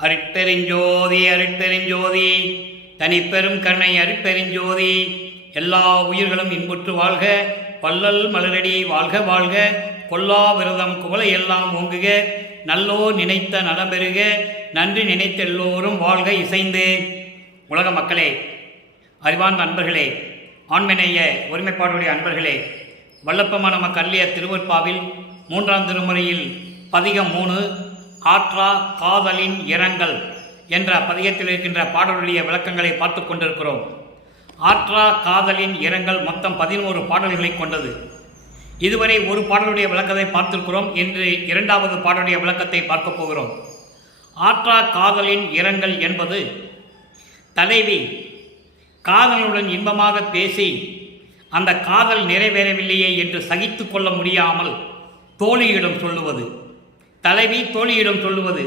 அருட்பெருஞ்சோதி அருட்பெருஞ்சோதி தனிப்பெரும் கருணை அருட்பெருஞ்சோதி. எல்லா உயிர்களும் இன்புற்று வாழ்க, பல்லல் மலரடி வாழ்க வாழ்க, கொல்லா விரதம் குவளை எல்லாம் ஓங்குக, நல்லோ நினைத்த நலம் பெறுக, நன்றி நினைத்த எல்லோரும் வாழ்க இசைந்து. உலக மக்களே, அறிவார்ந்த அன்பர்களே, ஆண்மநேய ஒருமைப்பாடுடைய அன்பர்களே, வல்லப்பமான நமக்கு அள்ளிய திருவற்பாவில் 3ஆம் திருமுறையில் பதிகம் 3 ஆற்றா காதலின் இரங்கல் என்ற பதிகத்தில் இருக்கின்ற பாடலுடைய விளக்கங்களை பார்த்து கொண்டிருக்கிறோம். ஆற்றா காதலின் இரங்கல் மொத்தம் 11 பாடல்களை கொண்டது. இதுவரை ஒரு பாடலுடைய விளக்கத்தை பார்த்திருக்கிறோம். இன்று 2வது பாடலுடைய விளக்கத்தை பார்க்க போகிறோம். ஆற்றா காதலின் இரங்கல் என்பது தலைவி காதலுடன் இன்பமாக பேசி அந்த காதல் நிறைவேறவில்லையே என்று சகித்து கொள்ள முடியாமல் தோழியிடம் சொல்லுவது. தலைவி தோழியிடம் சொல்லுவது,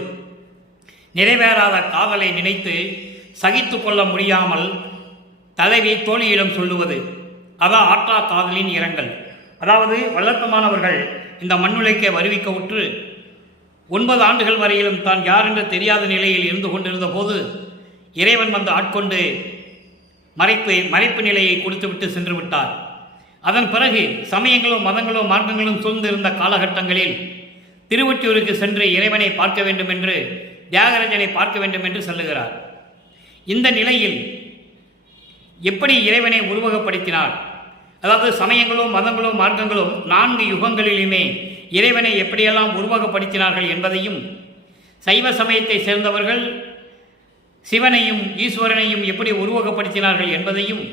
நிறைவேறாத காதலை நினைத்து சகித்து கொள்ள முடியாமல் தலைவி தோழியிடம் சொல்லுவது. அதான் ஆற்றா காதலின் இரங்கல். அதாவது வல்லற்பமானவர்கள் இந்த மண்ணுலைக்கே வருவிக்க உற்று 9 ஆண்டுகள் வரையிலும் தான் யார் என்று தெரியாத நிலையில் இருந்து கொண்டிருந்த போது இறைவன் வந்து ஆட்கொண்டு மறைப்பு நிலையை கொடுத்துவிட்டு சென்று விட்டார். அதன் பிறகு சமயங்களோ மதங்களோ மார்க்கங்களும் சூழ்ந்திருந்த காலகட்டங்களில் திருவொற்றியூருக்கு சென்று இறைவனை பார்க்க வேண்டும் என்று, தியாகராஜனை பார்க்க வேண்டும் என்று சொல்லுகிறார். இந்த நிலையில் எப்படி இறைவனை உருவகப்படுத்தினார், அதாவது சமயங்களோ மதங்களோ மார்க்கங்களும் 4 யுகங்களிலுமே இறைவனை எப்படியெல்லாம் உருவகப்படுத்தினார்கள் என்பதையும், சைவ சமயத்தை சேர்ந்தவர்கள் சிவனையும் ஈஸ்வரனையும் எப்படி உருவகப்படுத்தினார்கள் என்பதையும்,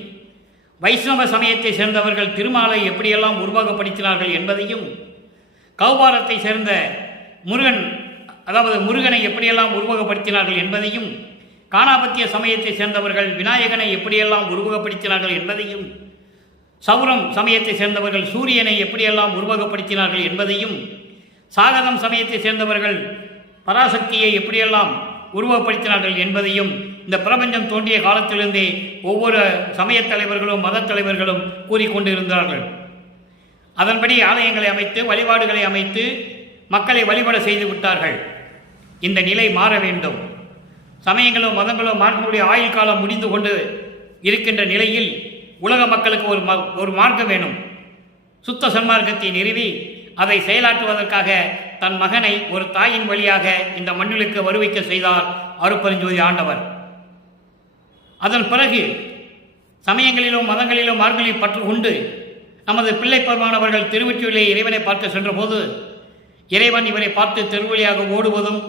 வைஷ்ணவ சமயத்தை சேர்ந்தவர்கள் திருமாலை எப்படியெல்லாம் உருவகப்படுத்தினார்கள் என்பதையும், கௌபாரத்தை சேர்ந்த முருகனை எப்படியெல்லாம் உருவகப்படுத்தினார்கள் என்பதையும், காணாபத்திய சமயத்தை சேர்ந்தவர்கள் விநாயகனை எப்படியெல்லாம் உருவகப்படுத்தினார்கள் என்பதையும், சௌரம் சமயத்தை சேர்ந்தவர்கள் சூரியனை எப்படியெல்லாம் உருவகப்படுத்தினார்கள் என்பதையும், சாகதம் சமயத்தை சேர்ந்தவர்கள் பராசக்தியை எப்படியெல்லாம் உருவகப்படுத்தினார்கள் என்பதையும் இந்த பிரபஞ்சம் தோன்றிய காலத்திலிருந்தே ஒவ்வொரு சமயத் தலைவர்களும் மதத் தலைவர்களும் கூறிக்கொண்டிருந்தார்கள். அதன்படி ஆலயங்களை அமைத்து வழிபாடுகளை அமைத்து மக்களை வழிபட செய்து விட்டார்கள். இந்த நிலை மாற வேண்டும். சமயங்களோ மதங்களோ மார்க்கங்களுடைய ஆயுள் காலம் முடிந்து கொண்டு இருக்கின்ற நிலையில் உலக மக்களுக்கு ஒரு மார்க்கம் வேணும். சுத்த சன்மார்க்கத்தை நிறுவி அதை செயலாற்றுவதற்காக தன் மகனை ஒரு தாயின் வழியாக இந்த மண்ணிலுக்கு வருவிக்க செய்தார் அருட்பெருஞ்சோதி ஆண்டவர். அதன் பிறகு சமயங்களிலோ மதங்களிலோ மார்க்கங்களில் பற்று கொண்டு நமது பிள்ளை பருவானவர்கள் திருவொற்றியூரிலே இறைவனை பார்க்க சென்றபோது இறைவன் இவரை பார்த்து தெருவழியாக ஓடுவதும்,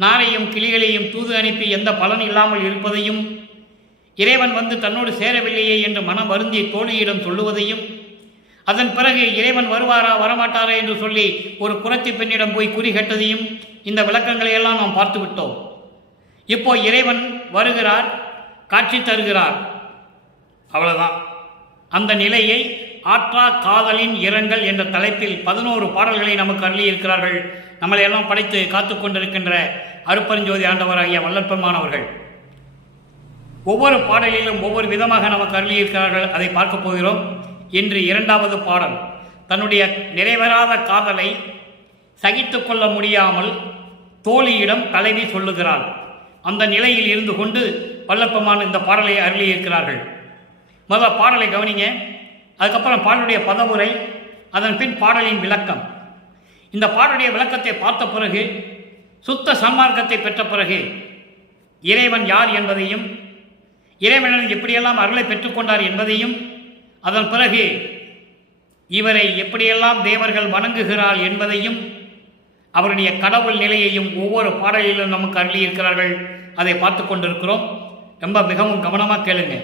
நாரையும் கிளிகளையும் தூது அனுப்பி எந்த பலன் இல்லாமல் இருப்பதையும், இறைவன் வந்து தன்னோடு சேரவில்லையே என்று மனம் வருந்திய தோழியிடம் சொல்லுவதையும், அதன் பிறகு இறைவன் வருவாரா வரமாட்டாரா என்று சொல்லி ஒரு குறத்தி பெண்ணிடம் போய் குறி கேட்டதையும், இந்த விளக்கங்களை எல்லாம் நாம் பார்த்து விட்டோம். இப்போ இறைவன் வருகிறார், காட்சி தருகிறார், அவ்வளவுதான். அந்த நிலையை ஆற்றா காதலின் இரங்கல் என்ற தலைப்பில் 11 பாடல்களை நமக்கு அருளியிருக்கிறார்கள். நம்மளை எல்லாம் படைத்து காத்து கொண்டிருக்கின்ற அருட்பெருஞ்சோதி ஆண்டவராகிய வல்லற்பெருமானவர்கள். ஒவ்வொரு பாடலிலும் ஒவ்வொரு விதமாக நமக்கு அருளியிருக்கிறார்கள். அதை பார்க்க போகிறோம். இன்று 2வது பாடல். தன்னுடைய நிறைவேறாத காதலை சகித்து கொள்ள முடியாமல் தோழியிடம் தலைவி சொல்லுகிறாள். அந்த நிலையில் இருந்து கொண்டு வல்லப்பெருமான் இந்த பாடலை அருளியிருக்கிறார்கள். முதல்ல பாடலை கவனிங்க. அதுக்கப்புறம் பாடலுடைய பதவுரை, அதன் பின் பாடலின் விளக்கம். இந்த பாடலுடைய விளக்கத்தை பார்த்த பிறகு, சுத்த சன்மார்க்கத்தை பெற்ற பிறகு இறைவன் யார் என்பதையும், இறைவனிடம் எப்படியெல்லாம் அருளை பெற்றுக்கொண்டார் என்பதையும், அதன் பிறகு இவரை எப்படியெல்லாம் தேவர்கள் வணங்குகிறார் என்பதையும், அவருடைய கடவுள் நிலையையும் ஒவ்வொரு பாடலிலும் நமக்கு அருளியிருக்கிறார்கள். அதை பார்த்து கொண்டிருக்கிறோம். ரொம்ப மிகவும் கவனமாக கேளுங்க.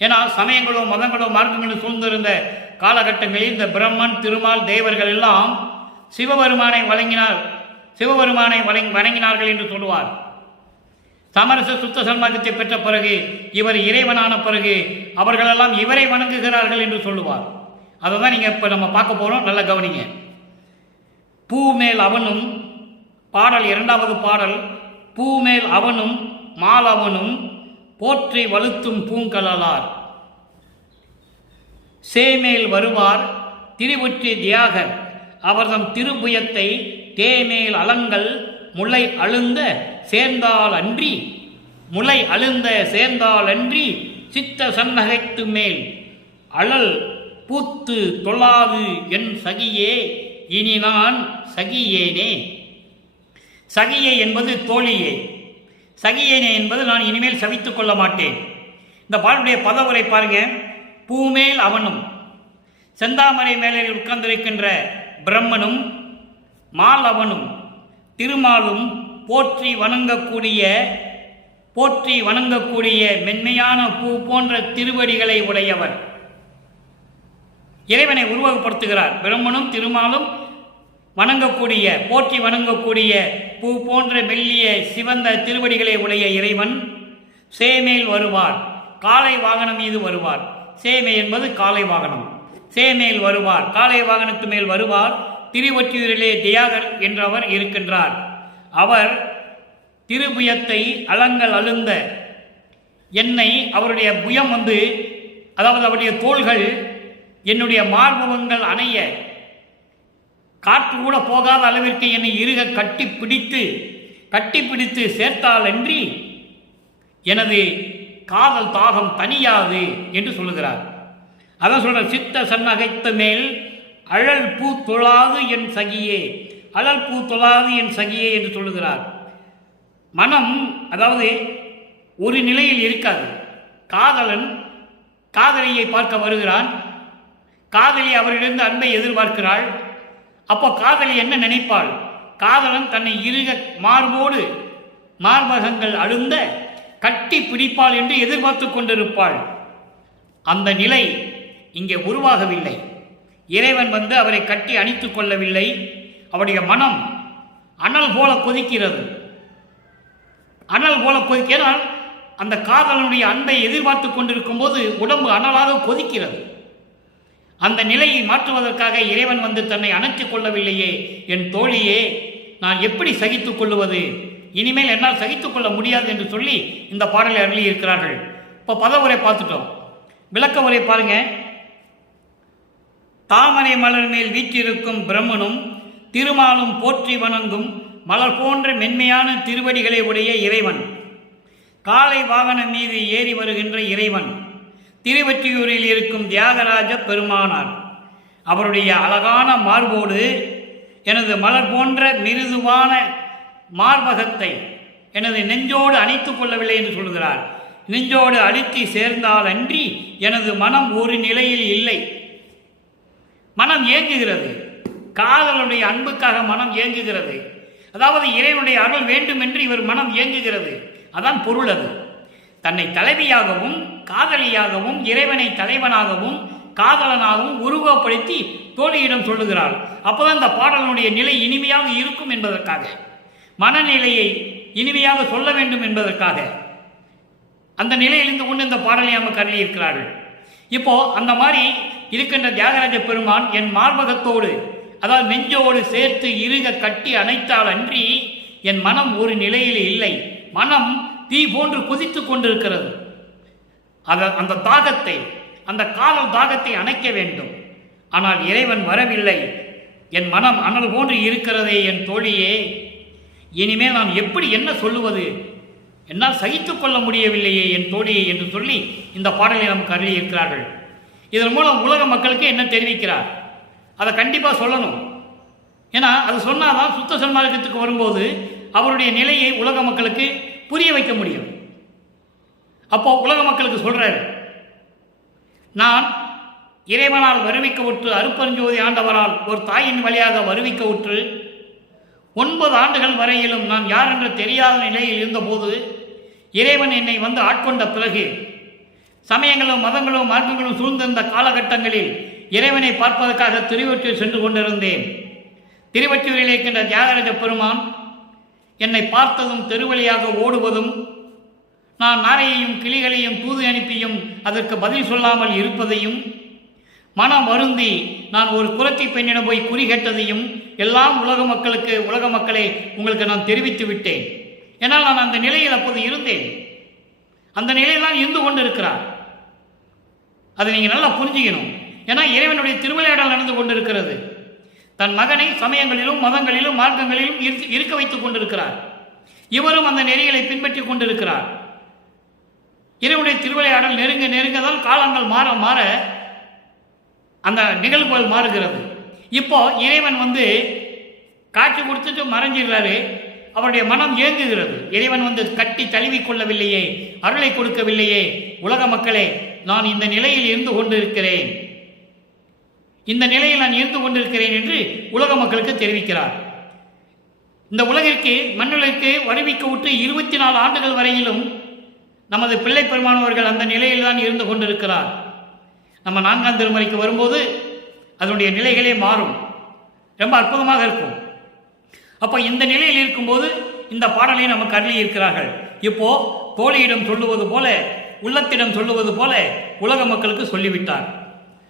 ஏன்னா சமயங்களோ மதங்களோ மார்க்கங்களும் சூழ்ந்திருந்த காலகட்டங்களில் இந்த பிரம்மன் திருமால் தேவர்கள் எல்லாம் சிவபெருமானை வணங்கினார்கள் என்று சொல்லுவார். சமரச சுத்த சன்மார்க்கத்தை பெற்ற பிறகு, இவர் இறைவனான பிறகு அவர்களெல்லாம் இவரை வணங்குகிறார்கள் என்று சொல்லுவார். அதை தான் நீங்கள் இப்போ நம்ம பார்க்க போகிறோம். நல்லா கவனிங்க. பூமேல் அவனும் பாடல் 2வது பாடல். பூமேல் அவனும் மாலவனும் போற்றி வலுத்தும் பூங்கலார் சேமேல் வருவார் திருவொற்றி தியாகர் அவர்தம் திருபுயத்தை தேமேல் அலங்கள் முளை அழுந்த சேர்ந்தால் அன்றி முளை அழுந்த சேர்ந்தால் அன்றி சித்த சன்னகைத்து மேல் அழல் பூத்து தொழாது என் சகியே இனி நான் சகியேனே. சகியே என்பது தோழியே, சகியேனே என்பது நான் இனிமேல் சவித்துக் கொள்ள மாட்டேன். இந்த பாடலுடைய பதவுரை பாருங்க. பூமேல் அவனும் செந்தாமரை மேலே உட்கார்ந்திருக்கின்ற பிரம்மனும் மால் அவனும் திருமாலும் போற்றி வணங்கக்கூடிய மென்மையான பூ போன்ற திருவடிகளை உடையவர். இறைவனை உருவகப்படுத்துகிறார். பிரம்மனும் திருமாலும் போற்றி வணங்கக்கூடிய பூ போன்ற மெல்லிய சிவந்த திருவடிகளை உடைய இறைவன் சேமேல் வருவார், காளை வாகனம் மீது வருவார். சேமே என்பது காளை வாகனம். சேமேல் வருவார், காளை வாகனத்து மேல் வருவார். திருவொற்றியூரிலே தியாகர் என்றவர் இருக்கின்றார். அவர் திருபுயத்தை அலங்கள் அழுந்த என்னை அவருடைய புயம் அதாவது அவருடைய தோள்கள் என்னுடைய மார்பகங்கள் அணைய காற்று கூட போகாத அளவிற்கு என்னை இறுக கட்டி பிடித்து சேர்த்தால் அன்றி எனது காதல் தாகம் தனியாது என்று சொல்லுகிறார். அதான் சொல்ற சித்த சன்னகைத்த மேல் அழல் பூ தொழாது என் சகியே, அழல் பூ தொழாது என் சகியே என்று சொல்லுகிறார். மனம் அதாவது ஒரு நிலையில் இருக்காது. காதலன் காதலியை பார்க்க வருகிறான். காதலி அவரிடந்து அன்பை எதிர்பார்க்கிறாள். அப்போ காதலி என்ன நினைப்பாள்? காதலன் தன்னை இறுக மார்பகங்கள் அழுந்த கட்டி பிடிப்பாள் என்று எதிர்பார்த்து கொண்டிருப்பாள். அந்த நிலை இங்கே உருவாகவில்லை. இறைவன் அவரை கட்டி அணைத்துக் கொள்ளவில்லை. அவருடைய மனம் அனல் போல கொதிக்கிறது. கொதிக்கிறால் அந்த காதலனுடைய அன்பை எதிர்பார்த்து கொண்டிருக்கும் போது உடம்பு அனலாக கொதிக்கிறது. அந்த நிலையை மாற்றுவதற்காக இறைவன் தன்னை அணைத்துக் கொள்ளவில்லையே என் தோழியே, நான் எப்படி சகித்துக் கொள்ளுவது? இனிமேல் என்னால் சகித்துக் கொள்ள முடியாது என்று சொல்லி இந்த பாடலை அருளி இருக்கிறார்கள். இப்போ பதவுரை பார்த்துட்டோம். விளக்க உரை பாருங்க. தாமரை மலர் மேல் வீற்றிருக்கும் பிரம்மனும் திருமாலும் போற்றி வணங்கும் மலர் போன்ற மென்மையான திருவடிகளை உடைய இறைவன், காளை வாகனம் மீது ஏறி வருகின்ற இறைவன், திருவொற்றியூரில் இருக்கும் தியாகராஜ பெருமானார். அவருடைய அழகான மார்போடு எனது மலர் போன்ற மிருதுவான மார்பகத்தை எனது நெஞ்சோடு அணைத்துக் கொள்ளவில்லை என்று சொல்கிறார். நெஞ்சோடு அழுத்தி சேர்ந்தால் அன்றி எனது மனம் ஒரு நிலையில் இல்லை. மனம் ஏங்குகிறது. காதலுடைய அன்புக்காக மனம் ஏங்குகிறது. அதாவது இறைவனுடைய அருள் வேண்டும் என்று இவர் மனம் ஏங்குகிறது. அதான் பொருள். அது தன்னை தலைவியாகவும் காதலியாகவும் இறைவனை தலைவனாகவும் காதலனாகவும் உருவப்படுத்தி தோழியிடம் சொல்லுகிறாள். அப்போதான் இந்த பாடலுடைய நிலை இனிமையாக இருக்கும் என்பதற்காக, மனநிலையை இனிமையாக சொல்ல வேண்டும் என்பதற்காக அந்த நிலையிலிருந்து கொண்டு இந்த பாடலை நமக்கு அருளி இருக்கிறார்கள். இப்போ அந்த மாதிரி இருக்கின்ற தியாகராஜ பெருமான் என் மார்பகத்தோடு அதாவது நெஞ்சோடு சேர்த்து இறுக கட்டி அணைத்தால் அன்றி என் மனம் ஒரு நிலையில் இல்லை. மனம் தீ போன்று கொதித்துக் கொண்டிருக்கிறது. அந்த தாகத்தை, அந்த காதல் தாகத்தை அணைக்க வேண்டும். ஆனால் இறைவன் வரவில்லை. என் மனம் அனல் போன்று இருக்கிறதே என் தோழியே, இனிமேல் நான் எப்படி என்ன சொல்லுவது? என்னால் சகித்துக் கொள்ள முடியவில்லையே என் தோழியை என்று சொல்லி இந்த பாடலை நமக்கு அருளி இருக்கிறார்கள். இதன் மூலம் உலக மக்களுக்கு என்ன தெரிவிக்கிறார்? அதை கண்டிப்பாக சொல்லணும். ஏன்னா அது சொன்னாதான் சுத்த சன்மார்க்கத்துக்கு வரும்போது அவருடைய நிலையை உலக மக்களுக்கு புரிய வைக்க முடியும். அப்போ உலக மக்களுக்கு சொல்றாரு, நான் இறைவனால் வருவிக்க உற்று அருப்பெருஞ்சோதி ஆண்டவரால் ஒரு தாயின் வழியாக வருவிக்க உற்று 9 ஆண்டுகள் வரையிலும் நான் யார் என்று தெரியாத நிலையில் இருந்தபோது இறைவன் என்னை ஆட்கொண்ட பிறகு சமயங்களும் மதங்களும் மார்க்கங்களும் சூழ்ந்திருந்த காலகட்டங்களில் இறைவனை பார்ப்பதற்காக திருவொற்றியூர் சென்று கொண்டிருந்தேன். திருவொற்றியூரில் இருக்கின்ற தியாகராஜ பெருமான் என்னை பார்த்ததும் தெருவழியாக ஓடுவதும், நான் நாரையையும் கிளிகளையும் தூது அனுப்பியும் அதற்கு பதில் சொல்லாமல் இருப்பதையும், மனம் வருந்தி நான் ஒரு குரத்தி பெண்ணிடம் போய் குறி கேட்டதையும் எல்லாம் உலக மக்களே உங்களுக்கு நான் தெரிவித்து விட்டேன். ஏன்னால் நான் அந்த நிலையில் அப்போது இருந்தேன். அந்த நிலையில் தான் இருந்து கொண்டு இருக்கிறார். அதை நீங்கள் நல்லா புரிஞ்சுக்கணும். ஏன்னா இறைவனுடைய திருவிளையாடல் நடந்து கொண்டிருக்கிறது. தன் மகனை சமயங்களிலும் மதங்களிலும் மார்க்கங்களிலும் இருக்க வைத்துக் கொண்டிருக்கிறார். இவரும் அந்த நெறிகளை பின்பற்றி கொண்டிருக்கிறார். இறைவனுடைய திருவிளையாடல் நெருங்க நெருங்கதான் காலங்கள் மாற மாற அந்த நிகழ்வுகள் மாறுகிறது. இப்போ இறைவன் காட்சி கொடுத்துட்டு மறைஞ்சிடுறாரு. அவருடைய மனம் ஏங்குகிறது. இறைவன் கட்டி தழுவி கொள்ளவில்லையே, அருளை கொடுக்கவில்லையே. உலக மக்களே, நான் இந்த நிலையில் இருந்து கொண்டிருக்கிறேன், இந்த நிலையில் நான் இருந்து கொண்டிருக்கிறேன் என்று உலக மக்களுக்கு தெரிவிக்கிறார். இந்த உலகிற்கு மண்ணுலகிற்கு வருவிக்க விட்டு 24 ஆண்டுகள் வரையிலும் நமது பிள்ளை பெருமானவர்கள் அந்த நிலையில் தான் இருந்து கொண்டிருக்கிறார். நம்ம 4ஆம் திருமுறைக்கு வரும்போது அதனுடைய நிலைகளே மாறும், ரொம்ப அற்புதமாக இருக்கும். அப்போ இந்த நிலையில் இருக்கும்போது இந்த பாடலை நமக்கு அருளி இருக்கிறார்கள். இப்போ தோழியிடம் சொல்லுவது போல, உள்ளத்திடம் சொல்லுவது போல உலக மக்களுக்கு சொல்லிவிட்டார்.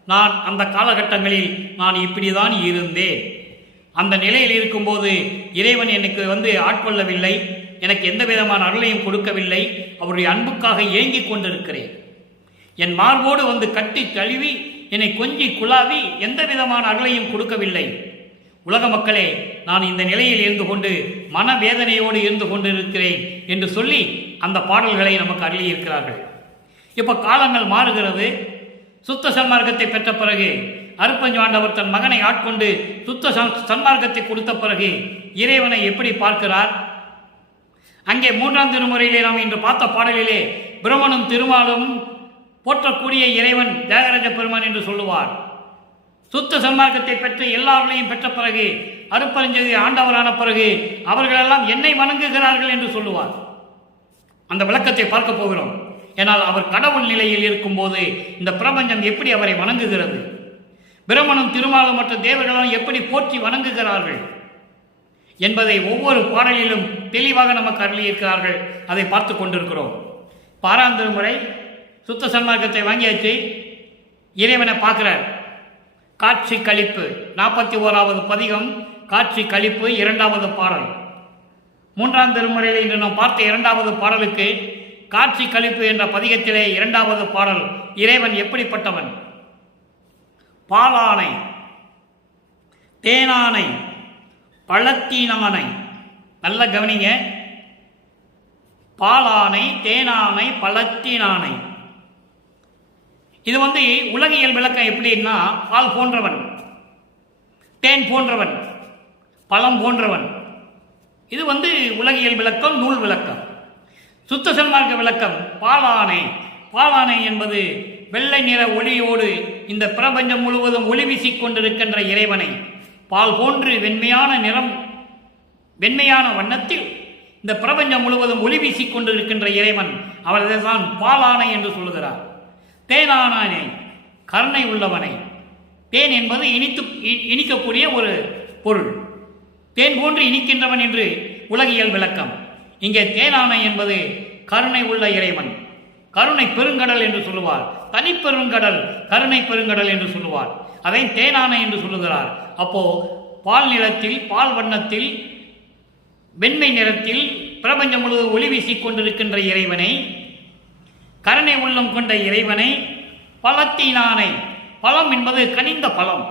நான் அந்த காலகட்டங்களில் நான் இப்படிதான் இருந்தேன். அந்த நிலையில் இருக்கும்போது இறைவன் எனக்கு ஆட்கொள்ளவில்லை, எனக்கு எந்த விதமான அருளையும் கொடுக்கவில்லை. அவருடைய அன்புக்காக ஏங்கிக் கொண்டிருக்கிறேன். என் மார்போடு கட்டி தழுவி என்னை கொஞ்சி குழாவி எந்த விதமான அருளையும் கொடுக்கவில்லை. உலக மக்களே, நான் இந்த நிலையில் இருந்து கொண்டு மனவேதனையோடு இருந்து கொண்டிருக்கிறேன் என்று சொல்லி அந்த பாடல்களை நமக்கு அருளி இருக்கிறார்கள். இப்போ காலங்கள் மாறுகிறது. சுத்த சன்மார்க்கத்தை பெற்ற பிறகு அருட்பஞ்சாண்டவர் தன் மகனை ஆட்கொண்டு சுத்த சன்மார்க்கத்தை கொடுத்த பிறகு இறைவனை எப்படி பார்க்கிறார்? அங்கே 3ஆம் திருமுறையிலே நாம் இன்று பார்த்த பாடலிலே பிரம்மனும் திருமாலும் போற்றக்கூடிய இறைவன் தியாகராஜ பெருமான் என்று சொல்லுவார். சுத்த சன்மார்க்கத்தை பெற்று எல்லாவர்களையும் பெற்ற பிறகு அருட்பெருஞ்சோதி ஆண்டவரான பிறகு அவர்களெல்லாம் என்னை வணங்குகிறார்கள் என்று சொல்லுவார். அந்த விளக்கத்தை பார்க்க போகிறோம். ஏனால் அவர் கடவுள் நிலையில் இருக்கும்போது இந்த பிரபஞ்சம் எப்படி அவரை வணங்குகிறது, பிரம்மனும் திருமாலும் மற்ற தேவர்களும் எப்படி போற்றி வணங்குகிறார்கள் என்பதை ஒவ்வொரு பாடலிலும் தெளிவாக நமக்கு அருளியிருக்கிறார்கள். அதை பார்த்து கொண்டிருக்கிறோம். 6ஆம் திருமுறை சுத்த சன்மார்க்கத்தை வாங்கியாச்சு. இறைவனை பார்க்கிறார். காட்சி கழிப்பு 41வது பதிகம் காட்சி கழிப்பு 2வது பாடல். 3ஆம் திருமுறையில் இன்று நாம் பார்த்த 2வது பாடலுக்கு காட்சி கழிப்பு என்ற பதிகத்திலே 2வது பாடல் இறைவன் எப்படிப்பட்டவன்? பாலானை, தேனானை, பழத்தீனானை. நல்ல கவனிங்க. பாலானை, தேனானை, பழத்தீனானை. இது உலகியல் விளக்கம் எப்படின்னா, பால் போன்றவன், தேன் போன்றவன், பழம் போன்றவன். இது உலகியல் விளக்கம், நூல் விளக்கம். சுத்த சன்மார்க்க விளக்கம் பாலானை. பாலானை என்பது வெள்ளை நிற ஒளியோடு இந்த பிரபஞ்சம் முழுவதும் ஒளி வீசிக் கொண்டிருக்கின்ற இறைவனை, பால் போன்று வெண்மையான நிறம், வெண்மையான வண்ணத்தில் இந்த பிரபஞ்சம் முழுவதும் ஒளி வீசிக் கொண்டிருக்கின்ற இறைவன், அவர்தான் பாலானை என்று சொல்லுகிறார். தேனானை, கருணை உள்ளவனை. தேன் என்பது இனிக்கக்கூடிய ஒரு பொருள். தேன் போன்று இனிக்கின்றவன் என்று உலகியல் விளக்கம். இங்கே தேனானை என்பது கருணை உள்ள இறைவன், கருணை பெருங்கடல் என்று சொல்லுவார். தனிப்பெருங்கடல், கருணை பெருங்கடல் என்று சொல்லுவார். அதை தேனானை என்று சொல்லுகிறார். அப்போ பால் நிறத்தில், பால் வண்ணத்தில், வெண்மை நிறத்தில் பிரபஞ்சம் முழுவதும் ஒளி வீசிக் கொண்டிருக்கின்ற இறைவனை, கருணை உள்ளம் கொண்ட இறைவனை, பழத்தீனானை. பழம் என்பது கனிந்த பழம்,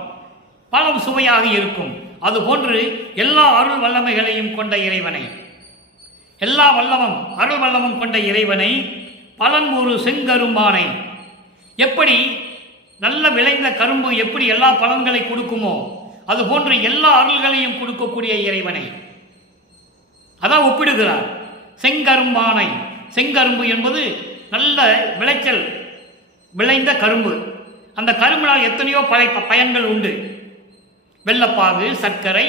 பழம் சுவையாக இருக்கும். அதுபோன்று எல்லா அருள் வல்லமைகளையும் கொண்ட இறைவனை, எல்லா வல்லமும் அருள் வல்லமும் கொண்ட இறைவனை, பலன்மூறு செங்கரும்பானை. எப்படி நல்ல விளைந்த கரும்பு எப்படி எல்லா பலன்களை கொடுக்குமோ அதுபோன்று எல்லா அருள்களையும் கொடுக்கக்கூடிய இறைவனை அதான் ஒப்பிடுகிறார். செங்கரும்பானை. செங்கரும்பு என்பது நல்ல விளைச்சல் விளைந்த கரும்பு. அந்த கரும்பினால் எத்தனையோ பயன்கள் உண்டு. வெள்ளப்பாகு, சர்க்கரை,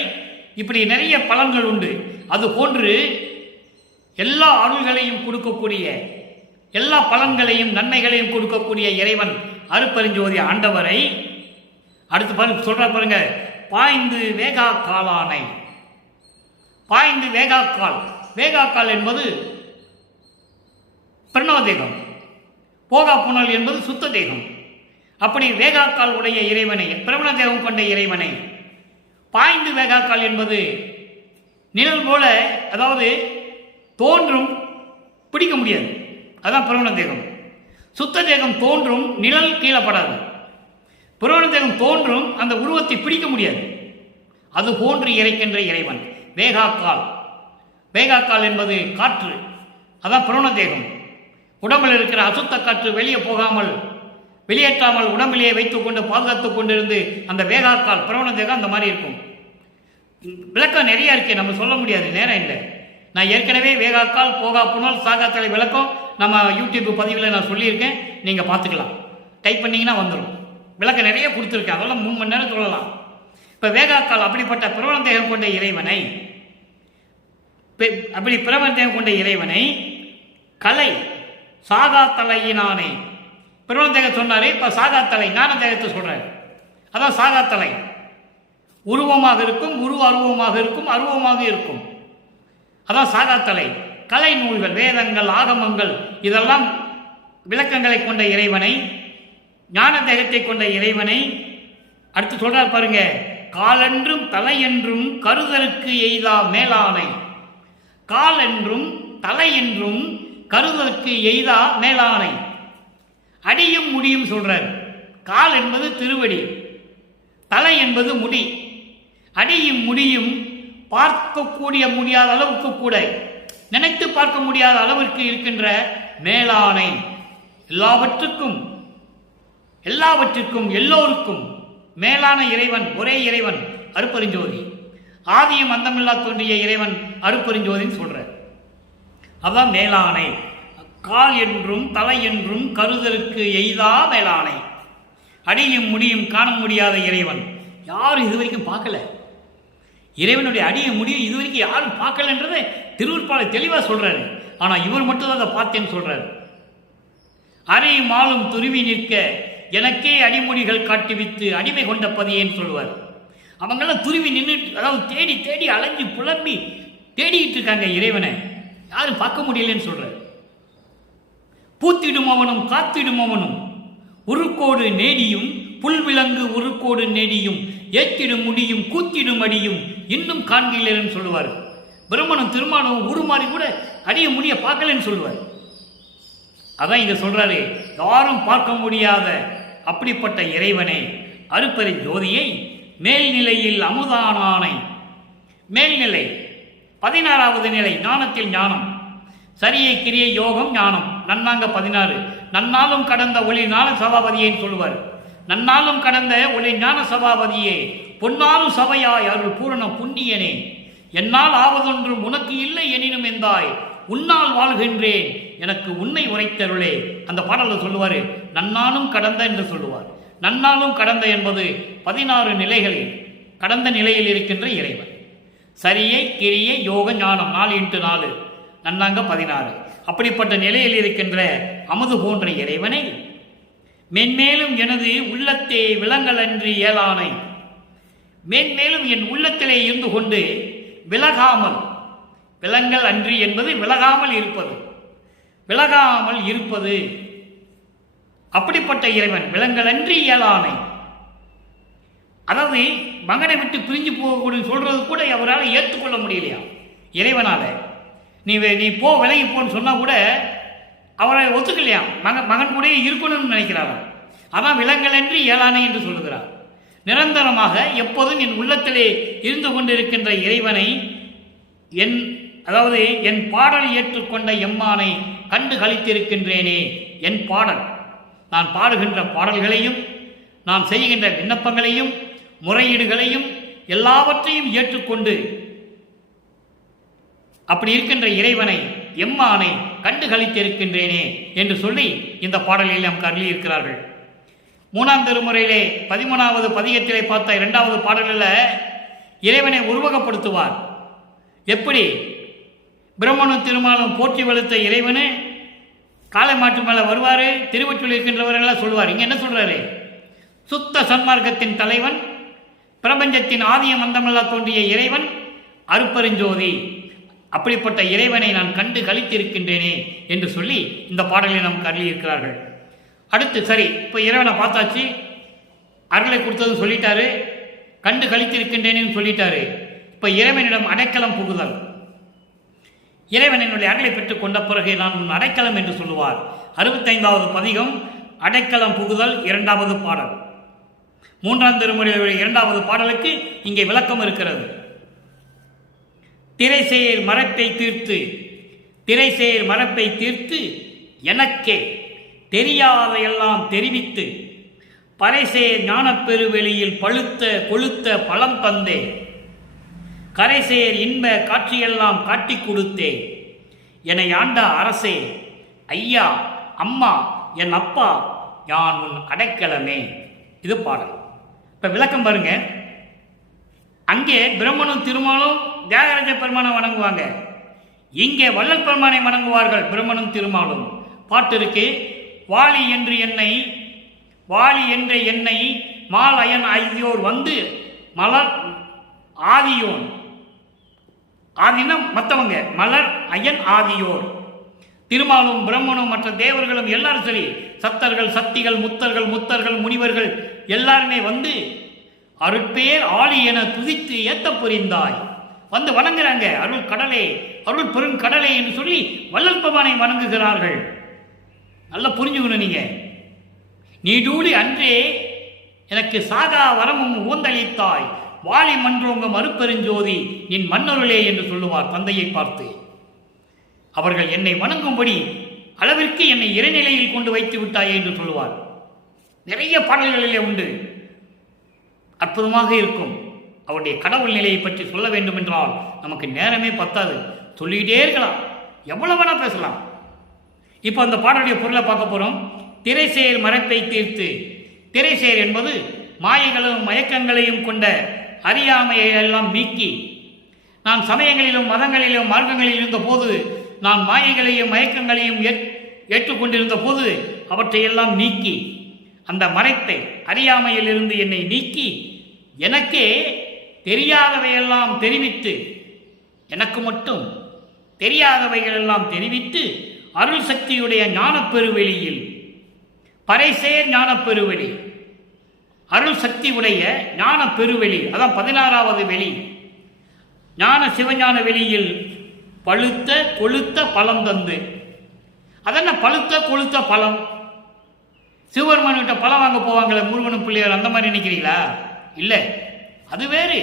இப்படி நிறைய பலன்கள் உண்டு. அதுபோன்று எல்லா அருள்களையும் கொடுக்கக்கூடிய, எல்லா பலன்களையும் நன்மைகளையும் கொடுக்கக்கூடிய இறைவன் அருட்பெருஞ்சோதி ஆண்டவரை அடுத்து சொல்ற பாருங்க. பாய்ந்து வேகா காலானை. பாய்ந்து வேகாக்கால். வேகாக்கால் என்பது பிரணவ தேகம், போகா புனல் என்பது சுத்த தேகம். அப்படி வேகாக்கால் உடைய இறைவனை, பிரமண தேகம் கொண்ட இறைவனை, பாய்ந்து வேகாக்கால் என்பது நிழல் போல, அதாவது தோன்றும், பிடிக்க முடியாது. அதுதான் பிரமண தேகம். சுத்த தேகம் தோன்றும், நிழல் கீழப்படாது. பிரமண தேகம் தோன்றும், அந்த உருவத்தை பிடிக்க முடியாது. அது போன்று இறைக்கின்ற இறைவன். வேகாக்கால், வேகாக்கால் என்பது காற்று, அதான் பிரணவ தேகம். உடம்பில் இருக்கிற அசுத்த காற்று வெளியே போகாமல் வெளியேற்றாமல் உடம்பிலேயே வைத்துக்கொண்டு பாதுகாத்து கொண்டிருந்து அந்த வேகாக்கால் பிரணவ தேகம் அந்த மாதிரி இருக்கும். விளக்கம் நிறைய இருக்கு, நம்ம சொல்ல முடியாது, நேரம் இல்லை. நான் ஏற்கனவே வேகாக்கால், போகா புனல், சாகாத்தலை விளக்கம் நம்ம யூடியூப் பதிவில் நான் சொல்லியிருக்கேன், நீங்கள் பார்த்துக்கலாம். டைப் பண்ணிங்கன்னா வந்துடும். விளக்கம் நிறைய கொடுத்துருக்கேன், அதெல்லாம் 3 மணி நேரம் சொல்லலாம். இப்போ வேகாக்கால் அப்படிப்பட்ட பிரபல தேகம் கொண்ட இறைவனை, அப்படி பிரபல தேகம் கொண்ட இறைவனை கலை சாகாத்தலையினானே, பிரபல தேகம் சொன்னார். இப்போ சாகாத்தலை ஞான தேகத்தை சொல்கிறார். அதான் சாகாத்தலை உருவமாக இருக்கும், உருவ அருவமாக இருக்கும், அருவமாக இருக்கும். அதான் சாகாத்தலை. கலை நூல்கள், வேதங்கள், ஆகமங்கள் இதெல்லாம் விளக்கங்களை கொண்ட இறைவனை, ஞான தேகத்தை கொண்ட இறைவனை அடுத்து சொல்றார் பாருங்க. காலென்றும் தலை என்றும் கருதலுக்கு எய்தா மேலானை. கால் என்றும் தலை என்றும் கருதலுக்கு எய்தா மேலானை. அடியும் முடியும் சொல்றார். கால் என்பது திருவடி, தலை என்பது முடி. அடியும் முடியும் பார்க்கக்கூடிய முடியாத அளவுக்கு கூட, நினைத்து பார்க்க முடியாத அளவிற்கு இருக்கின்ற மேலானை, எல்லாவற்றுக்கும் எல்லோருக்கும் மேலான இறைவன், ஒரே இறைவன் அருட்பெருஞ்சோதி. ஆதியும் அந்தமில்லா தோன்றிய இறைவன் அருட்பெருஞ்சோதின்னு சொல்றார். அதான் மேலானை. கால் என்றும் தலை என்றும் கருதலுக்கு எய்தா மேலானை. அடியும் முடியும் காண முடியாத இறைவன். யாரும் இதுவரைக்கும் பார்க்கல. இறைவனுடைய அடிய முடியும் இதுவரைக்கும் யாரும் பார்க்கலன்றதை திருவருட்பாலை தெளிவாக சொல்றாரு. ஆனால் இவர் மட்டும் தான் அதை பார்த்தேன்னு சொல்றாரு. அறையும் ஆளும் துருவி நிற்க எனக்கே அடிமொழிகள் காட்டிவித்து அடிமை கொண்ட பதியேன்னு சொல்லுவார். அவங்கெல்லாம் துருவி நின்று, அதாவது தேடி தேடி அலைஞ்சு புலம்பி தேடிக்கிட்டு இருக்காங்க இறைவனை, யாரும் பார்க்க முடியலன்னு சொல்றாரு. பூத்திடும் அவனும் காத்திடும் அவனும் உருக்கோடு நேடியும் புல்விலங்கு உருக்கோடு நேடியும் ஏத்திடும் முடியும் கூத்திடும் அடியும் இன்னும் காண்கிறேன்னு சொல்லுவார். பிரம்மனும் திருமானும் உருமாறி கூட அடிய முடிய பார்க்கலன்னு சொல்லுவார். அதான் இங்க சொல்றாரு, யாரும் பார்க்க முடியாத அப்படிப்பட்ட இறைவனை, அருட்பெருஞ்சோதியை, மேல்நிலையில் அமுதானானை. மேல்நிலை 16வது நிலை, ஞானத்தில் ஞானம். சரியை கிரியை யோகம் ஞானம். நன்னாங்க 16. நன்னாலும் கடந்த ஒளி ஞான சபாபதியேன்னு சொல்லுவார். நன்னாலும் கடந்த ஒளி ஞான சபாபதியே, பொன்னாலும் சபையாய் அருள் பூரண புண்ணியனே, என்னால் ஆவதொன்றும் உனக்கு இல்லை எனினும் எந்தாய், உன்னால் வாழ்கின்றேன் எனக்கு உன்னை உரைத்தருளே. அந்த பாடலில் சொல்லுவார், நன்னாலும் கடந்த என்று சொல்லுவார். நன்னாலும் கடந்த என்பது 16 நிலைகளில் கடந்த நிலையில் இருக்கின்ற இறைவன். சரியை கிரியை யோக ஞானம் 4x4 நன்னாங்க 16. அப்படிப்பட்ட நிலையில் இருக்கின்ற அமுது போன்ற இறைவனை மென்மேலும் எனது உள்ளத்தே விலங்கல் அன்றி இயலானை. மேன்மேலும் என் உள்ளத்திலே இருந்து கொண்டு விலகாமல், விலங்கல் அன்றி என்பது விலகாமல் இருப்பது, விலகாமல் இருப்பது. அப்படிப்பட்ட இறைவன் விலங்கல் அன்றி இயலானை. அதாவது மகனை விட்டு பிரிஞ்சு போகக்கூடிய சொல்றது கூட அவரால் ஏற்றுக்கொள்ள முடியலையா இறைவனால. நீ போ, விலகி போன்னு சொன்னா கூட அவரை ஒத்துக்கலையா. மகன் கூட இருக்கணும்னு நினைக்கிறாராம். அதான் விலங்கலன்றி இயலானை என்று சொல்லுகிறார். நிரந்தரமாக எப்போதும் என் உள்ளத்திலே இருந்து கொண்டிருக்கின்ற இறைவனை, அதாவது என் பாடல் ஏற்றுக்கொண்ட எம்மானை கண்டு கழித்திருக்கின்றேனே. என் பாடல், நான் பாடுகின்ற பாடல்களையும், நான் செய்கின்ற விண்ணப்பங்களையும், முறையீடுகளையும் எல்லாவற்றையும் ஏற்றுக்கொண்டு அப்படி இருக்கின்ற இறைவனை, எம்மானை கண்டு கழித்திருக்கின்றேனே என்று சொல்லி இந்த பாடலில் நமக்கு அருளி இருக்கிறார்கள். 3ஆம் திருமுறையிலே 13வது பதிகத்திலே பார்த்த 2வது பாடலில் இறைவனை உருவகப்படுத்துவார். எப்படி? பிரம்மனும் திருமாலும் போற்றி வலுத்த இறைவனு காலை மாட்டு மேலே வருவார். திருவொற்றில் இருக்கின்றவர்களெல்லாம் சொல்லுவார். இங்கே என்ன சொல்றாரு? சுத்த சன்மார்க்கத்தின் தலைவன், பிரபஞ்சத்தின் ஆதியம் அந்தமில்லா தோன்றிய இறைவன் அருட்பெருஞ்சோதி. அப்படிப்பட்ட இறைவனை நான் கண்டு கழித்திருக்கின்றேனே என்று சொல்லி இந்த பாடலை நமக்கு அருளி இருக்கிறார்கள். அடுத்து சரி, இப்போ இறைவனை பார்த்தாச்சு, அருளை கொடுத்தது சொல்லிட்டாரு, கண்டு கழித்திருக்கின்றேன்னு சொல்லிட்டாரு. இப்போ இறைவனிடம் அடைக்கலம் புகுதல். இறைவன் என்னுடைய அருளை பெற்றுக் கொண்ட பிறகு நான் உன் அடைக்கலம் என்று சொல்லுவார். 65வது பதிகம் அடைக்கலம் புகுதல் 2வது பாடல். மூன்றாம் திருமுறையுடைய 2வது பாடலுக்கு இங்கே விளக்கம் இருக்கிறது. திரைசேர் மரப்பை தீர்த்து எனக்கே தெரியாதையெல்லாம் தெரிவித்து பறைசேர் ஞானப்பெருவெளியில் பழுத்த கொழுத்த பழம் தந்தே கரைசேர் இன்ப காட்சியெல்லாம் காட்டிக் கொடுத்தே என்னை ஆண்ட அரசே ஐயா அம்மா என் அப்பா யான் உன் அடைக்கலமே. இது பாடல். இப்போ விளக்கம் பாருங்க. அங்கே பிரம்மனும் திருமாலும் தியாகராஜ பெருமானை வணங்குவாங்க, இங்கே வள்ளல் பெருமானை வணங்குவார்கள் பிரம்மனும் திருமாலும். பாட்டு இருக்கு. வாலி என்ற என்னை மால் அயன் ஆகியோர் வந்து மலர் ஆதியோன், ஆதினா மற்றவங்க, மலர் அயன் ஆதியோர், திருமாலும் பிரம்மனும் மற்ற தேவர்களும் எல்லாரும் சரி, சத்தர்கள் சக்திகள் முத்தர்கள் முனிவர்கள் எல்லாருமே வந்து அருட்பேர் ஆளி என துதித்து ஏத்த புரிந்தாய் வந்து வணங்குறாங்க. அருள் கடலே அருள் பெருங்கடலே என்று சொல்லி வள்ளல் பெருமானை வணங்குகிறார்கள். நல்லா புரிஞ்சுக்கணும். நீங்க நீடூழி அன்றே எனக்கு சாகா வரமும் ஊந்தளித்தாய் வாலி மன்றோங்க மறுப்பெருஞ்சோதி நின் மன்னருளே என்று சொல்லுவார் தந்தையை பார்த்து. அவர்கள் என்னை வணங்கும்படி அளவிற்கு என்னை இறைநிலையில் கொண்டு வைத்து விட்டாயே என்று சொல்லுவார். நிறைய பாடல்களிலே உண்டு, அற்புதமாக இருக்கும். அவருடைய கடவுள் நிலையை பற்றி சொல்ல வேண்டும் என்றால் நமக்கு நேரமே பத்தாது, சொல்லிக்கிட்டே இருக்கலாம், எவ்வளவு வேணா பேசலாம். இப்போ அந்த பாடலுடைய பொருளை பார்க்க போகிறோம். திரைசேர் மரப்பை தீர்த்து. திரைசேர் என்பது மாயைகளும் மயக்கங்களையும் கொண்ட அறியாமையை எல்லாம் நீக்கி, நான் சமயங்களிலும் மதங்களிலும் மார்க்கங்களில் இருந்த போது, நான் மாயைகளையும் மயக்கங்களையும் ஏற்றுக்கொண்டிருந்த போது அவற்றையெல்லாம் நீக்கி, அந்த மறைத்தை அறியாமையிலிருந்து என்னை நீக்கி எனக்கே தெரியாதவையெல்லாம் தெரிவித்து, எனக்கு மட்டும் தெரியாதவைகளெல்லாம் தெரிவித்து அருள் சக்தியுடைய ஞானப்பெருவெளியில், பறைசேர் ஞானப்பெருவெளி, அருள் சக்தி உடைய ஞான பெருவெளி, அதான் 16வது வெளி, ஞான சிவஞான வெளியில் பழுத்த கொழுத்த பழம் தந்து. அதென்ன பழுத்த கொழுத்த பழம்? சிவபெருமான்கிட்ட பழம் வாங்க போவாங்களே முருகனும் பிள்ளையார், அந்த மாதிரி நினைக்கிறீங்களா? இல்லை, அது வேறு.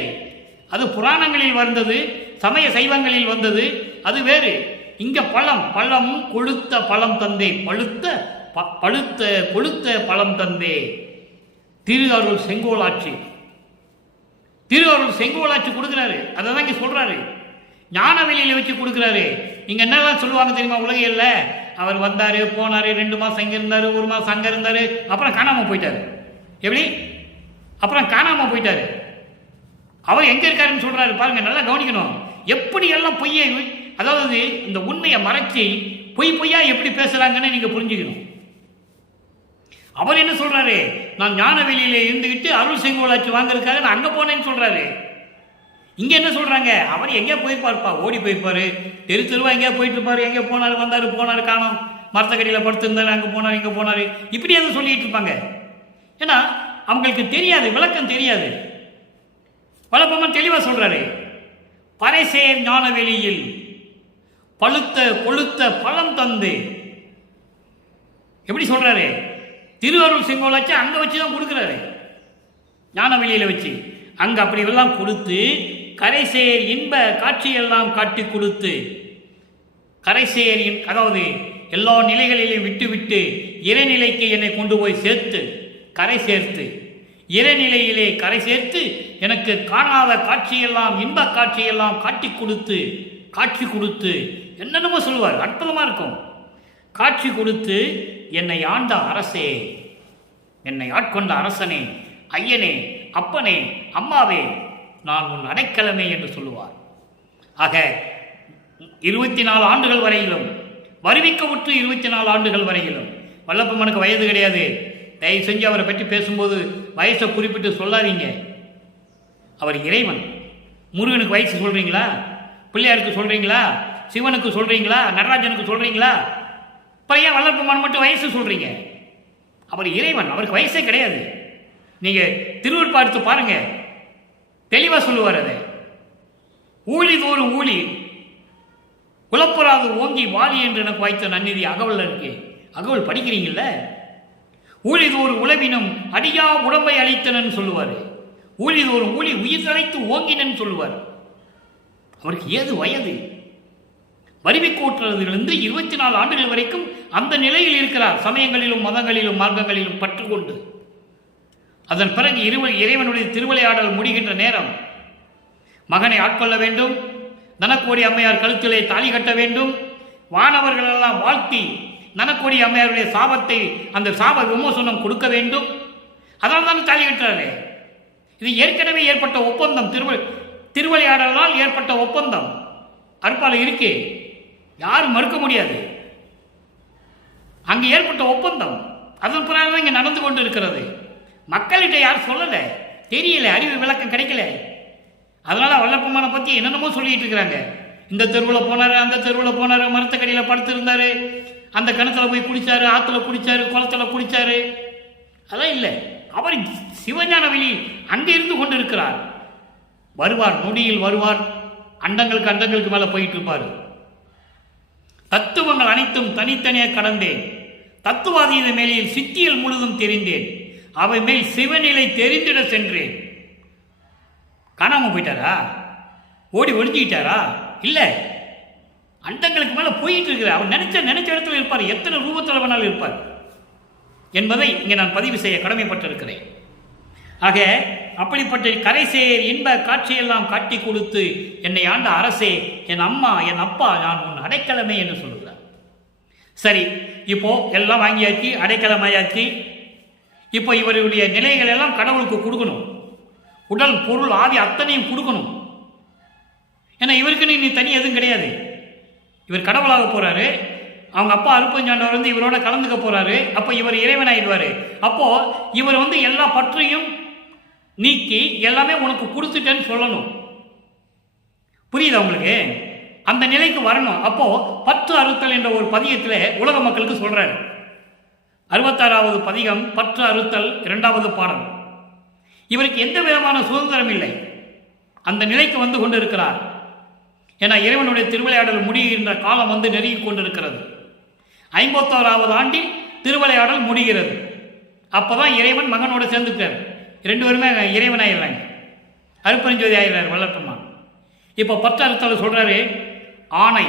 அது புராணங்களில் வந்தது, சமய சைவங்களில் வந்தது, அது வேறு. இங்க பழம் கொழுத்த பழம் தந்தே, பழுத்த கொழுத்த பழம் தந்தே. திரு அருள் செங்கோலாட்சி கொடுக்குறாரு. அதை தான் இங்கே சொல்றாரு. ஞான வெளியில வச்சு கொடுக்குறாரு. இங்க என்னெல்லாம் சொல்லுவாங்க தெரியுமா? உலகில் அவர் வந்தாரு போனாரு, 2 மாசம் அங்கே இருந்தாரு, 1 மாசம் அங்கே இருந்தாரு, அப்புறம் காணாம போயிட்டாரு. எப்படி? அப்புறம் காணாம போயிட்டாரு. அவர் எங்க இருக்காருன்னு சொல்றாரு பாருங்க, நல்லா கவனிக்கணும். எப்படி எல்லாம் பொய்யை, அதாவது இந்த உண்மையை மறைச்சி பொய்யா எப்படி பேசுறாங்கன்னு நீங்க புரிஞ்சுக்கணும். அவர் என்ன சொல்றாரு? நான் ஞான வெளியில இருந்துகிட்டு அருள் செங்கோலாட்சி வாங்கறதுக்காக நான் அங்க போனேன்னு சொல்றாரு. இங்க என்ன சொல்றாங்க? அவர் எங்கேயா போயிருப்பாருப்பா, ஓடி போயிருப்பாரு, தெருவா எங்கேயா போயிட்டு இருப்பாரு, எங்கே போனாரு போனாரு காணோம், மரத்தக்கடியில் படுத்திருந்தாரு, அங்கே போனாரு இங்கே போனாரு, இப்படி எதுவும் சொல்லிட்டு இருப்பாங்க. ஏன்னா அவங்களுக்கு தெரியாது, விளக்கம் தெரியாது. வளப்பமா தெளிவா சொல்றாரு. பறைசேர் ஞான வெளியில் பழுத்த கொழுத்த பழம் தந்து. எப்படி சொல்றாரு? திருவருள் செங்கோலாச்சு அங்க வச்சுதான் கொடுக்குறாரு, ஞான வெளியில வச்சு. அங்க அப்படி எல்லாம் கொடுத்து கரைசேர் இன்ப காட்சியெல்லாம் காட்டி கொடுத்து, கரைசேர் அதாவது எல்லா நிலைகளிலையும் விட்டு இறைநிலைக்கு என்னை கொண்டு போய் சேர்த்து, கரை சேர்த்து, இறைநிலையிலே கரை சேர்த்து எனக்கு காணாத காட்சியெல்லாம் இன்ப காட்சியெல்லாம் காட்சி கொடுத்து என்னென்னமோ சொல்லுவார். அற்புதமா இருக்கும். காட்சி கொடுத்து என்னை ஆண்ட அரசே, என்னை ஆட்கொண்ட அரசனே, ஐயனே, அப்பனே, அம்மாவே, நான் உன் அடைக்கலமே என்று சொல்லுவார். ஆக 24 ஆண்டுகள் வரையிலும், வருவிக்க உற்று 24 ஆண்டுகள் வரையிலும், வல்லப்பம்மனுக்கு வயது கிடையாது. தயவு செஞ்சு அவரை பற்றி பேசும்போது வயசை குறிப்பிட்டு சொல்லாதீங்க. அவர் இறைவன். முருகனுக்கு வயசு சொல்றீங்களா? பிள்ளையாருக்கு சொல்றீங்களா? சிவனுக்கு சொல்றீங்களா? நடராஜனுக்கு சொல்றீங்களா? பையன் வல்லப்பம்மன் மட்டும் வயசு சொல்றீங்க. அவர் இறைவன், அவருக்கு வயசே கிடையாது. நீங்க திருவருட்பாட்டு பாருங்க, தெளிவா சொல்லுவார். அதை ஊழி தோறும் ஊழி உழப்பராது ஓங்கி வாலி என்று எனக்கு வாய்த்த நன்னிதி அகவல் இருக்கு. அகவல் படிக்கிறீங்கல்ல? ஊழிதோறும் உழவினும் அடியா உடம்பை அளித்தனன்னு சொல்லுவார். ஊழிதோறும் ஊழி உயிர் தலைத்து ஓங்கினன்னு சொல்லுவார். அவருக்கு ஏது வயது? வறுமைக்கோட்டிலிருந்து 24 ஆண்டுகள் வரைக்கும் அந்த நிலையில் இருக்கிறார். சமயங்களிலும் மதங்களிலும் மார்க்கங்களிலும் பற்றுக்கொண்டு. அதன் பிறகு இறைவனுடைய திருவிளையாடல் முடிகின்ற நேரம் மகனை ஆட்கொள்ள வேண்டும். நனக்கோடி அம்மையார் கழுத்திலே தாலி கட்ட வேண்டும். வானவர்கள் எல்லாம் வாழ்த்தி நனக்கோடி அம்மையாருடைய சாபத்தை, அந்த சாப விமோசனம் கொடுக்க வேண்டும். அதனால் தான் தாலி கட்டுறாரு. இது ஏற்கனவே ஏற்பட்ட ஒப்பந்தம். திருவிளையாடலால் ஏற்பட்ட ஒப்பந்தம் அற்பால இருக்கு, யாரும் மறுக்க முடியாது. அங்கு ஏற்பட்ட ஒப்பந்தம் அதன் பிறகு இங்கே நடந்து கொண்டு இருக்கிறது. மக்கள்கிட்ட யாரும் சொல்லலை, தெரியல, அறிவு விளக்கம் கிடைக்கல. அதனால வல்லப்பெருமானை பற்றி என்னென்னமோ சொல்லிட்டு இருக்கிறாங்க. இந்த தெருவில் போனார், அந்த தெருவில் போனார், மரத்தக்கடியில் படுத்திருந்தாரு, அந்த கிணத்துல போய் குடிச்சாரு, ஆற்றுல குடிச்சாரு, குளத்துல குடிச்சாரு. அதான் இல்லை, அவர் சிவஞான வெளி அங்கே இருந்து கொண்டு இருக்கிறார். வருவார், நொடியில் வருவார். அண்டங்களுக்கு மேலே போயிட்டு இருப்பார். தத்துவங்கள் அனைத்தும் தனித்தனியாக கடந்தேன். தத்துவாதீத மேலையில் சித்தியல் முழுதும் தெரிந்தேன். அவை மேல் சிவநிலை தெரிந்திட சென்றேன். காணாம போயிட்டாரா? ஓடி ஒழிஞ்சுக்கிட்டாரா? இல்லை, அண்டங்களுக்கு மேலே போயிட்டு இருக்கிறார். அவர் நினைச்ச இடத்துல இருப்பார். எத்தனை ரூபத்தில் வேணாலும் இருப்பார் என்பதை இங்கே நான் பதிவு செய்ய கடமைப்பட்டிருக்கிறேன். ஆக அப்படிப்பட்ட கரைசேர் இன்ப காட்சியெல்லாம் காட்டி கொடுத்து என்னை ஆண்ட அரசே, என் அம்மா, என் அப்பா, நான் உன் அடைக்கலமே என்று சொல்லுகிறார். சரி, இப்போ எல்லாம் வாங்கியாச்சு, அடைக்கலமாயாச்சு. இப்போ இவருடைய நிலைகள் எல்லாம் கடவுளுக்கு கொடுக்கணும். உடல், பொருள், ஆவி அத்தனையும் கொடுக்கணும். ஏன்னா இவருக்குன்னு இனி தனி எதுவும் கிடையாது. இவர் கடவுளாக போறாரு. அவங்க அப்பா அருப்பஞ்சாண்டவர் வந்து இவரோட கலந்துக்க போறாரு. அப்போ இவர் இறைவனாயிடுவாரு. அப்போ இவர் வந்து எல்லா பற்றையும் நீக்கி எல்லாமே உனக்கு கொடுத்துட்டேன்னு சொல்லணும். புரியுதா உங்களுக்கு? அந்த நிலைக்கு வரணும். அப்போ பற்று அறுத்தல் என்ற ஒரு பதிகத்தில் உலக மக்களுக்கு சொல்றாரு. 66வது பதிகம் பற்று அறுத்தல் 2வது பாடல். இவருக்கு எந்த விதமான சுதந்திரம் இல்லை. அந்த நிலைக்கு வந்து கொண்டு இருக்கிறார். ஏன்னா இறைவனுடைய திருவிளையாடல் முடிகின்ற காலம் வந்து நெருங்கி கொண்டிருக்கிறது. 51வது ஆண்டில் திருவிளையாடல் முடிகிறது. அப்போதான் இறைவன் மகனோட சேர்ந்துட்டார். 2 பேருமே இறைவன் ஆயிடுறாங்க. அருப்பெருஞ்சோதி ஆயிடுறாரு வல்லப்பெருமான். இப்போ பற்று அறுத்தல் சொல்றாரு, ஆணை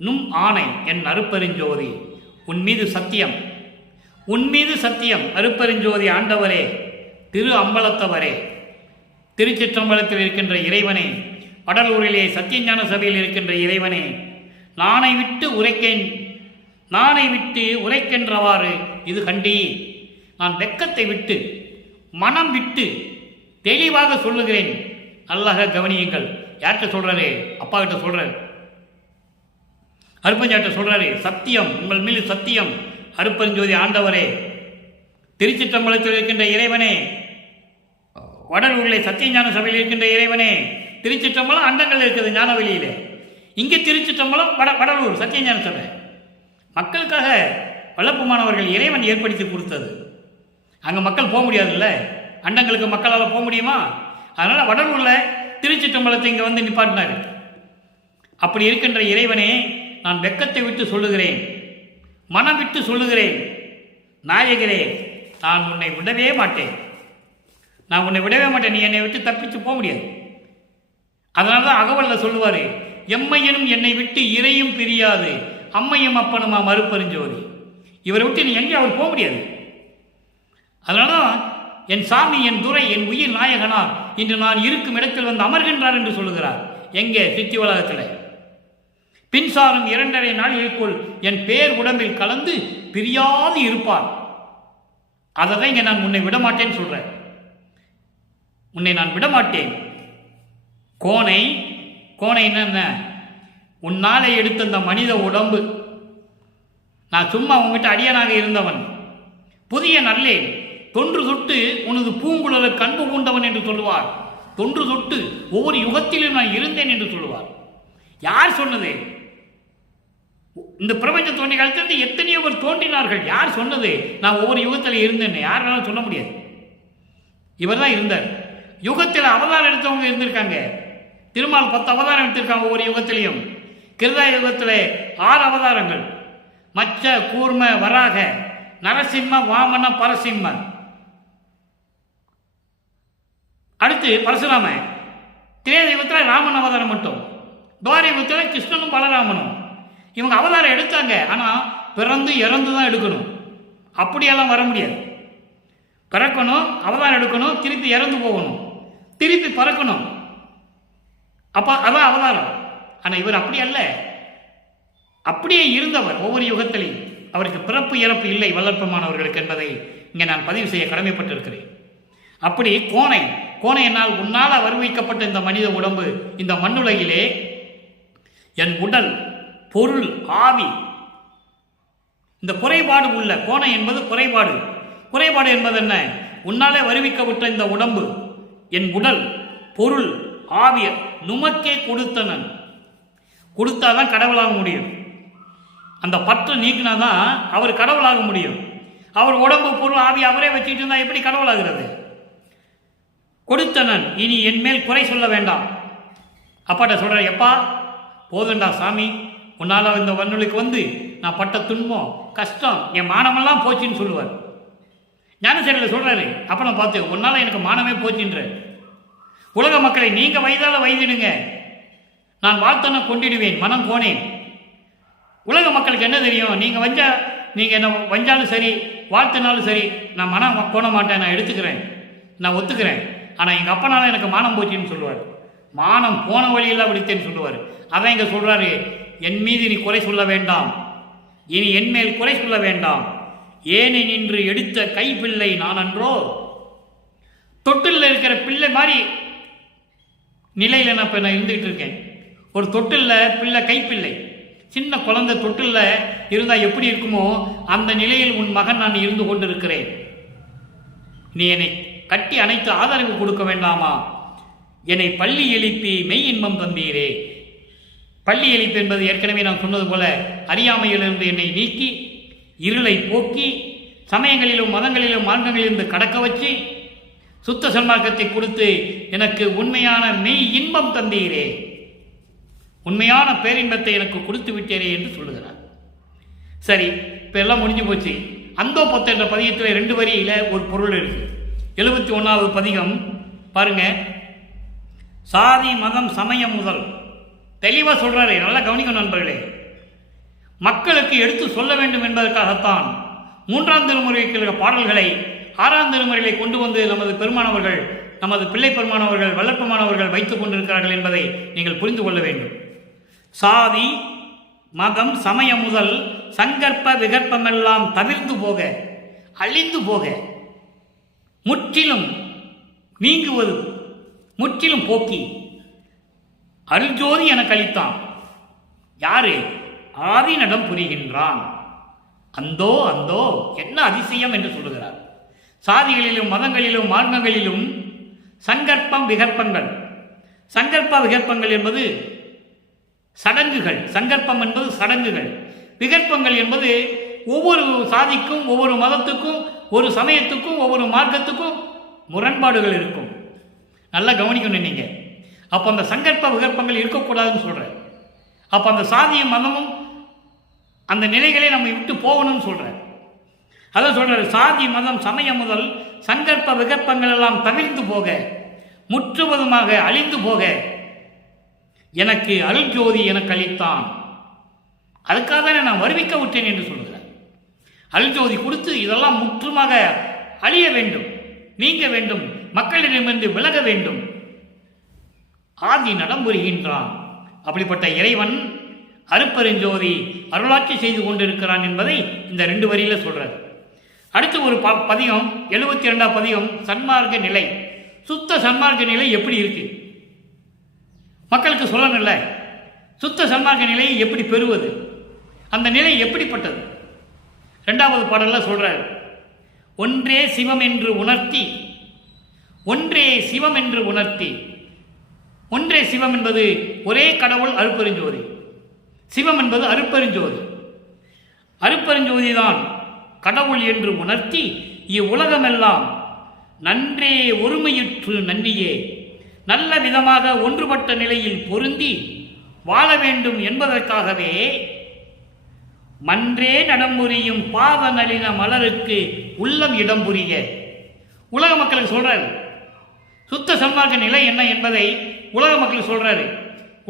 நும் ஆணை என் அருப்பெருஞ்சோதி உன் மீது சத்தியம், உன் மீது சத்தியம் அருப்பெருஞ்சோதி ஆண்டவரே, திரு அம்பலத்தவரே, திருச்சிற்றம்பலத்தில் இருக்கின்ற இறைவனே, வடலூரிலே சத்தியஞான சபையில் இருக்கின்ற இறைவனே, நானை விட்டு உரைக்கின்றவாறு இது கண்டி. நான் வெக்கத்தை விட்டு மனம் விட்டு தெளிவாக சொல்லுகிறேன். நல்லாக கவனியுங்கள். யார்கிட்ட சொல்றாரு? அப்பா கிட்ட சொல்றாரு. அருப்பஞ்சாட்ட சொல்றாரு, சத்தியம், உங்கள் மீது சத்தியம் அருப்பெருஞ்சோதி ஆண்டவரே, திருச்சிற்றம்பலத்தில் இருக்கின்ற இறைவனே, வடலூரில் சத்தியஞான சபையில் இருக்கின்ற இறைவனே. திருச்சிற்றம்பலம் அண்டங்கள் இருக்குது ஞானவெளியில. இங்கே திருச்சிற்றம்பலம் வடலூர் சத்தியஞான சபை. மக்களுக்காக வல்லப்பெருமானவர்கள் இறைவன் ஏற்படுத்தி கொடுத்தது. அங்கே மக்கள் போக முடியாதுல்ல, அண்டங்களுக்கு மக்களால் போக முடியுமா? அதனால் வடலூரில் திருச்சிற்றம்பலத்தை இங்கே வந்து நிப்பாட்டினார். அப்படி இருக்கின்ற இறைவனே, நான் வெக்கத்தை விட்டு சொல்லுகிறேன், மனம் விட்டு சொல்லுகிறேன். நாயகரே, நான் உன்னை விடவே மாட்டேன். நீ என்னை விட்டு தப்பிச்சு போக முடியாது. அதனால தான் அகவல்ல சொல்லுவார், எம்மையனும் என்னை விட்டு இறையும் பிரியாது, அம்மையும் அப்பனுமா மறுப்பெருஞ்சோதி. இவரை விட்டு நீ எங்கே அவர் போக முடியாது. அதனால என் சாமி, என் துரை, என் உயிர் நாயகனார் இன்று நான் இருக்கும் இடத்தில் வந்து அமர்கின்றார் என்று சொல்லுகிறார். எங்கே? சித்தி உலகத்தில். பின்சாரும் 2.5 நாளிற்குள் என் பேர் உடம்பில் கலந்து பிரியாது இருப்பார். அதை தான் இங்கே நான் உன்னை விடமாட்டேன்னு சொல்கிறேன். உன்னை நான் விடமாட்டேன். கோணை என்ன? உன்னாலே எடுத்த அந்த மனித உடம்பு. நான் சும்மா உங்ககிட்ட அடியனாக இருந்தவன். புதிய நல்லேன். தொன்று தொட்டு உனது பூங்குழல கண்பு பூண்டவன் என்று சொல்லுவார். தொன்று தொட்டு ஒவ்வொரு யுகத்திலும் நான் இருந்தேன் என்று சொல்லுவார். யார் சொன்னது? இந்த பிரபஞ்சம் தோன்றிய காலத்திலிருந்து எத்தனையோ பேர் தோன்றினார்கள். யார் சொன்னது நான் ஒவ்வொரு யுகத்தில் இருந்தேன்? யாராலும் சொல்ல முடியாது. இவர் தான் இருந்தார். யுகத்தில் அவதாரம் எடுத்தவங்க இருந்திருக்காங்க. திருமால் 10 அவதாரம் எடுத்திருக்காங்க ஒவ்வொரு யுகத்திலையும். கிருதா யுகத்தில் 6 அவதாரங்கள். மச்ச, கூர்ம, வராக, நரசிம்ம, வாமன, பரசிம்ம. அடுத்து பரசுராம. திரேதயுகத்தில் ராமன் அவதாரம் மட்டும், துவாரயுகத்தில் கிருஷ்ணனும் பலராமனும். இவங்க அவதாரம் எடுத்தாங்க, ஆனால் பிறந்து இறந்து தான் எடுக்கணும். அப்படியெல்லாம் வர முடியாது. பிறக்கணும், அவதாரம் எடுக்கணும், திருப்பி இறந்து போகணும், திருப்பி பறக்கணும். அப்போ அதான் அவதாரம். ஆனால் இவர் அப்படி அல்ல, அப்படியே இருந்தவர் ஒவ்வொரு யுகத்திலையும். அவருக்கு பிறப்பு இறப்பு இல்லை வல்லற்பமானவர்களுக்கு என்பதை இங்கே நான் பதிவு செய்ய கடமைப்பட்டிருக்கிறேன். அப்படி கோணை என்னால் உன்னால் வருவிக்கப்பட்ட இந்த மனித உடம்பு, இந்த மண்ணுலகிலே என் உடல், பொருள், ஆவி, இந்த குறைபாடு உள்ள கோணை என்பது குறைபாடு என்பது என்ன? உன்னாலே வருவிக்கப்பட்ட இந்த உடம்பு, என் உடல், பொருள், ஆவிய நுமக்கே கொடுத்தனன். கொடுத்தாதான் கடவுளாக முடியும். அந்த பற்று நீக்கினாதான் அவர் கடவுளாக முடியும். அவர் உடம்பு, பொருள், ஆவி அவரே வச்சுக்கிட்டு இருந்தால் எப்படி கடவுளாகிறது? கொடுத்தனன், இனி என் மேல் குறை சொல்ல வேண்டாம். அப்பாட்ட சொல்கிறேன், எப்பா போதுண்டா சாமி, உன்னால் இந்த வன்னுலைக்கு வந்து நான் பட்ட துன்பம், கஷ்டம், என் மானமெல்லாம் போச்சுன்னு சொல்லுவார். ஞானசேரியில் சொல்கிறாரு, அப்போ நான் பார்த்து உன்னால் எனக்கு மானமே போச்சுன்ற. உலக மக்களை நீங்கள் வயதால் வயதிடுங்க, நான் வாழ்த்தனை கொண்டிடுவேன், மனம் போனேன். உலக மக்களுக்கு என்ன தெரியும்? நீங்கள் என்ன வஞ்சாலும் சரி, வாழ்த்தினாலும் சரி, நான் மனம் போன மாட்டேன், நான் எடுத்துக்கிறேன், நான் ஒத்துக்கிறேன். ஆனால் எங்கள் அப்பனால எனக்கு மானம் போச்சுன்னு சொல்லுவார். மானம் போன வழியெல்லாம் விடுத்தேன்னு சொல்லுவார். அதான் இங்கே சொல்கிறாரு, என் மீது நீ குறை சொல்ல வேண்டாம், இனி என் மேல் குறை சொல்ல வேண்டாம். ஏனே நின்று எடுத்த கைப்பிள்ளை நான் அன்றோ? தொட்டிலில் இருக்கிற பிள்ளை மாதிரி நிலையில் நான் இப்போ நான் இருந்துகிட்டு இருக்கேன். ஒரு தொட்டிலில் பிள்ளை, கைப்பிள்ளை, சின்ன குழந்தை தொட்டிலில் இருந்தால் எப்படி இருக்குமோ அந்த நிலையில் உன் மகன் நான் இருந்து கொண்டிருக்கிறேன். நீ என்னை கட்டி அணைத்து ஆதரவு கொடுக்க வேண்டாமா? என்னை பள்ளி எழுப்பி மெய் இன்பம் தந்தீரே. பள்ளி எழுப்பு என்பது ஏற்கனவே நான் சொன்னது போல அறியாமையிலிருந்து என்னை நீக்கி, இருளை போக்கி, சமயங்களிலும் மதங்களிலும் மார்க்கங்களிலிருந்து கடக்க வச்சு, சுத்த சன்மார்க்கத்தை கொடுத்து எனக்கு உண்மையான மெய் இன்பம் தந்தீரே, உண்மையான பேரின்பத்தை எனக்கு கொடுத்து விட்டேரே என்று சொல்லுகிறார். சரி, இப்போ எல்லாம் முடிஞ்சு போச்சு. அந்தோ பொத்த என்ற பதிகத்தில் 2 வரியில் ஒரு பொருள் இருக்குது. 71வது பதிகம் பாருங்க. சாதி, மதம், சமயம் முதல் தெளிவாக சொல்கிறாரு. நல்லா கவனிக்கணும் நண்பர்களே. மக்களுக்கு எடுத்து சொல்ல வேண்டும் என்பதற்காகத்தான் 3ஆம் திருமுறையில் இருக்கிற பாடல்களை 6ஆம் திருமுறையிலே கொண்டு வந்து நமது பெருமானவர்கள், நமது பிள்ளை பெருமானவர்கள், வல்லற்பமானவர்கள் வைத்துக் கொண்டிருக்கிறார்கள் என்பதை நீங்கள் புரிந்து கொள்ள வேண்டும். சாதி, மதம், சமயம் முதல் சங்கற்ப விகற்பமெல்லாம் தவிர்ந்து போக, அழிந்து போக, முற்றிலும் நீங்குவது, முற்றிலும் போக்கி அருள்ஜோதி என கழித்தான். யாரு? ஆதி நடம் புரிகின்றான். அந்தோ அந்தோ என்ன அதிசயம் என்று சொல்லுகிறார். சாதிகளிலும் மதங்களிலும் மார்க்கங்களிலும் சங்கற்பம் விகற்பங்கள். சங்கற்ப விகற்பங்கள் என்பது சடங்குகள். சங்கற்பம் என்பது சடங்குகள். விகற்பங்கள் என்பது ஒவ்வொரு சாதிக்கும், ஒவ்வொரு மதத்துக்கும், ஒரு சமயத்துக்கும், ஒவ்வொரு மார்க்கத்துக்கும் முரண்பாடுகள் இருக்கும். நல்லா கவனிக்கணும் நீங்கள். அப்போ அந்த சங்கற்ப விகற்பங்கள் இருக்கக்கூடாதுன்னு சொல்கிறேன். அப்போ அந்த சாதியும் மதமும் அந்த நிலைகளை நம்ம விட்டு போகணும்னு சொல்கிறேன். அதான் சொல்கிறார், சாதி, மதம், சமயம் முதல் சங்கற்ப விகற்பங்கள் எல்லாம் தவிர்த்து போக, முற்றுவதுமாக அழிந்து போக எனக்கு அருள்ஜோதி என கழித்தான். அதுக்காக தானே நான் வருவிக்க விட்டேன் என்று சொல்கிறார். அருள்ஜோதி கொடுத்து இதெல்லாம் முற்றுமாக அழிய வேண்டும், நீங்க வேண்டும், மக்களிடமிருந்து விலக வேண்டும். ஆதி நடம்புரிகின்றான். அப்படிப்பட்ட இறைவன் அருப்பெருஞ்சோதி அருளாட்சி செய்து கொண்டிருக்கிறான் என்பதை இந்த 2 வரியில் சொல்றார். அடுத்து ஒரு பதிகம், 72ஆம் பதிகம், சன்மார்க்க நிலை. சுத்த சன்மார்க்க நிலை எப்படி இருக்கு மக்களுக்கு சொல்லணும்ல. சுத்த சன்மார்க்க நிலையை எப்படி பெறுவது, அந்த நிலை எப்படிப்பட்டது? 2வது பாடலில் சொல்றார், ஒன்றே சிவம் என்று உணர்த்தி, ஒன்றே சிவம் என்று உணர்த்தி. ஒன்றே சிவம் என்பது ஒரே கடவுள் அருப்பெருஞ்சோதி. சிவம் என்பது அருப்பெருஞ்சோதி. அருப்பெருஞ்சோதிதான் கடவுள் என்று உணர்த்தி இவ்வுலகமெல்லாம் நன்றே ஒருமையுற்று நன்னியே நல்ல விதமாக ஒன்றுபட்ட நிலையில் பொருந்தி வாழ வேண்டும் என்பதற்காகவே மன்றே நடம்புரியும் பாத நளின மலருக்கு உள்ளம் இடம் புரிய. உலக மக்களுக்கு சொல்றாரு சுத்த சன்மார்க்க நிலை என்ன என்பதை உலக மக்களுக்கு சொல்றாரு.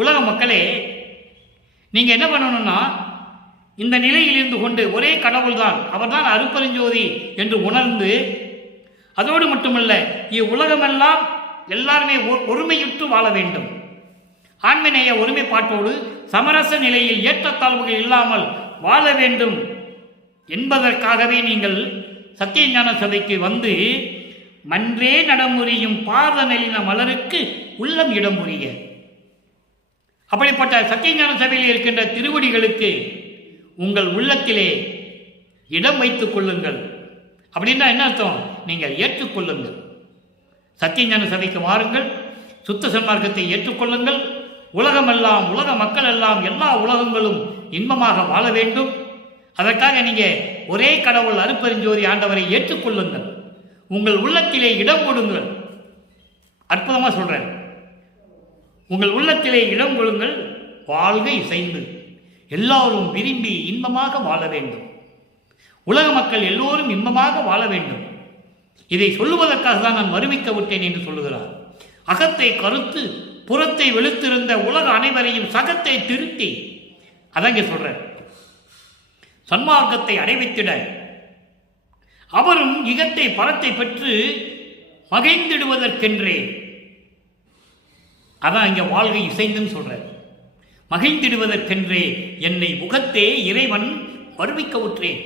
உலக மக்களே, நீங்க என்ன பண்ணணும்னா, இந்த நிலையில் இருந்து கொண்டு ஒரே கடவுள் தான், அவர்தான் அருப்பெருஞ்சோதி என்று உணர்ந்து, அதோடு மட்டுமல்ல, இவ்வுலகமெல்லாம் எல்லாருமே ஒருமையுற்று வாழ வேண்டும். ஆண்மநேய ஒருமைப்பாட்டோடு சமரச நிலையில் ஏற்றத்தாழ்வுகள் இல்லாமல் வாழ வேண்டும் என்பதற்காகவே நீங்கள் சத்தியஞான சபைக்கு வந்து மன்றே நடமுறியும் பாத நளின மலருக்கு உள்ளம் இடம் புரிய. அப்படிப்பட்ட சத்தியஞான சபையில் இருக்கின்ற திருவடிகளுக்கு உங்கள் உள்ளத்திலே இடம் வைத்துக் கொள்ளுங்கள். அப்படின்னா என்ன அர்த்தம்? நீங்கள் ஏற்றுக்கொள்ளுங்கள். சத்தியஞான சபைக்கு வாருங்கள், சுத்த சன்மார்க்கத்தை ஏற்றுக்கொள்ளுங்கள். உலகமெல்லாம், உலக மக்கள் எல்லாம், எல்லா உலகங்களும் இன்பமாக வாழ வேண்டும். அதற்காக நீங்கள் ஒரே கடவுள் அருப்பெருஞ்சோதி ஆண்டவரை ஏற்றுக்கொள்ளுங்கள். உங்கள் உள்ளத்திலே இடம் கொடுங்கள். அற்புதமாக சொல்கிறேன், உங்கள் உள்ளத்திலே இடம் கொடுங்கள். வாழ்க இசைந்து எல்லாரும் விரும்பி இன்பமாக வாழ வேண்டும். உலக மக்கள் எல்லோரும் இன்பமாக வாழ வேண்டும். இதை சொல்லுவதற்காக தான் நான் வருவிக்க விட்டேன் என்று சொல்லுகிறார். அகத்தை கருத்து புறத்தை வெளுத்திருந்த உலக அனைவரையும் சகத்தை திருத்தி, அதான் இங்கே சொல்ற, சன்மார்க்கத்தை அடைவித்திட அவரும் இகத்தை பரத்தை பெற்று மகிழ்ந்திடுவதற்கென்றே, அதான் இங்கே வாழ்கை இசைந்துன்னு சொல்ற, மகிழ்ந்திடுவதற்கென்றே என்னை முகத்தே இறைவன் வருவிக்க விட்டேன்,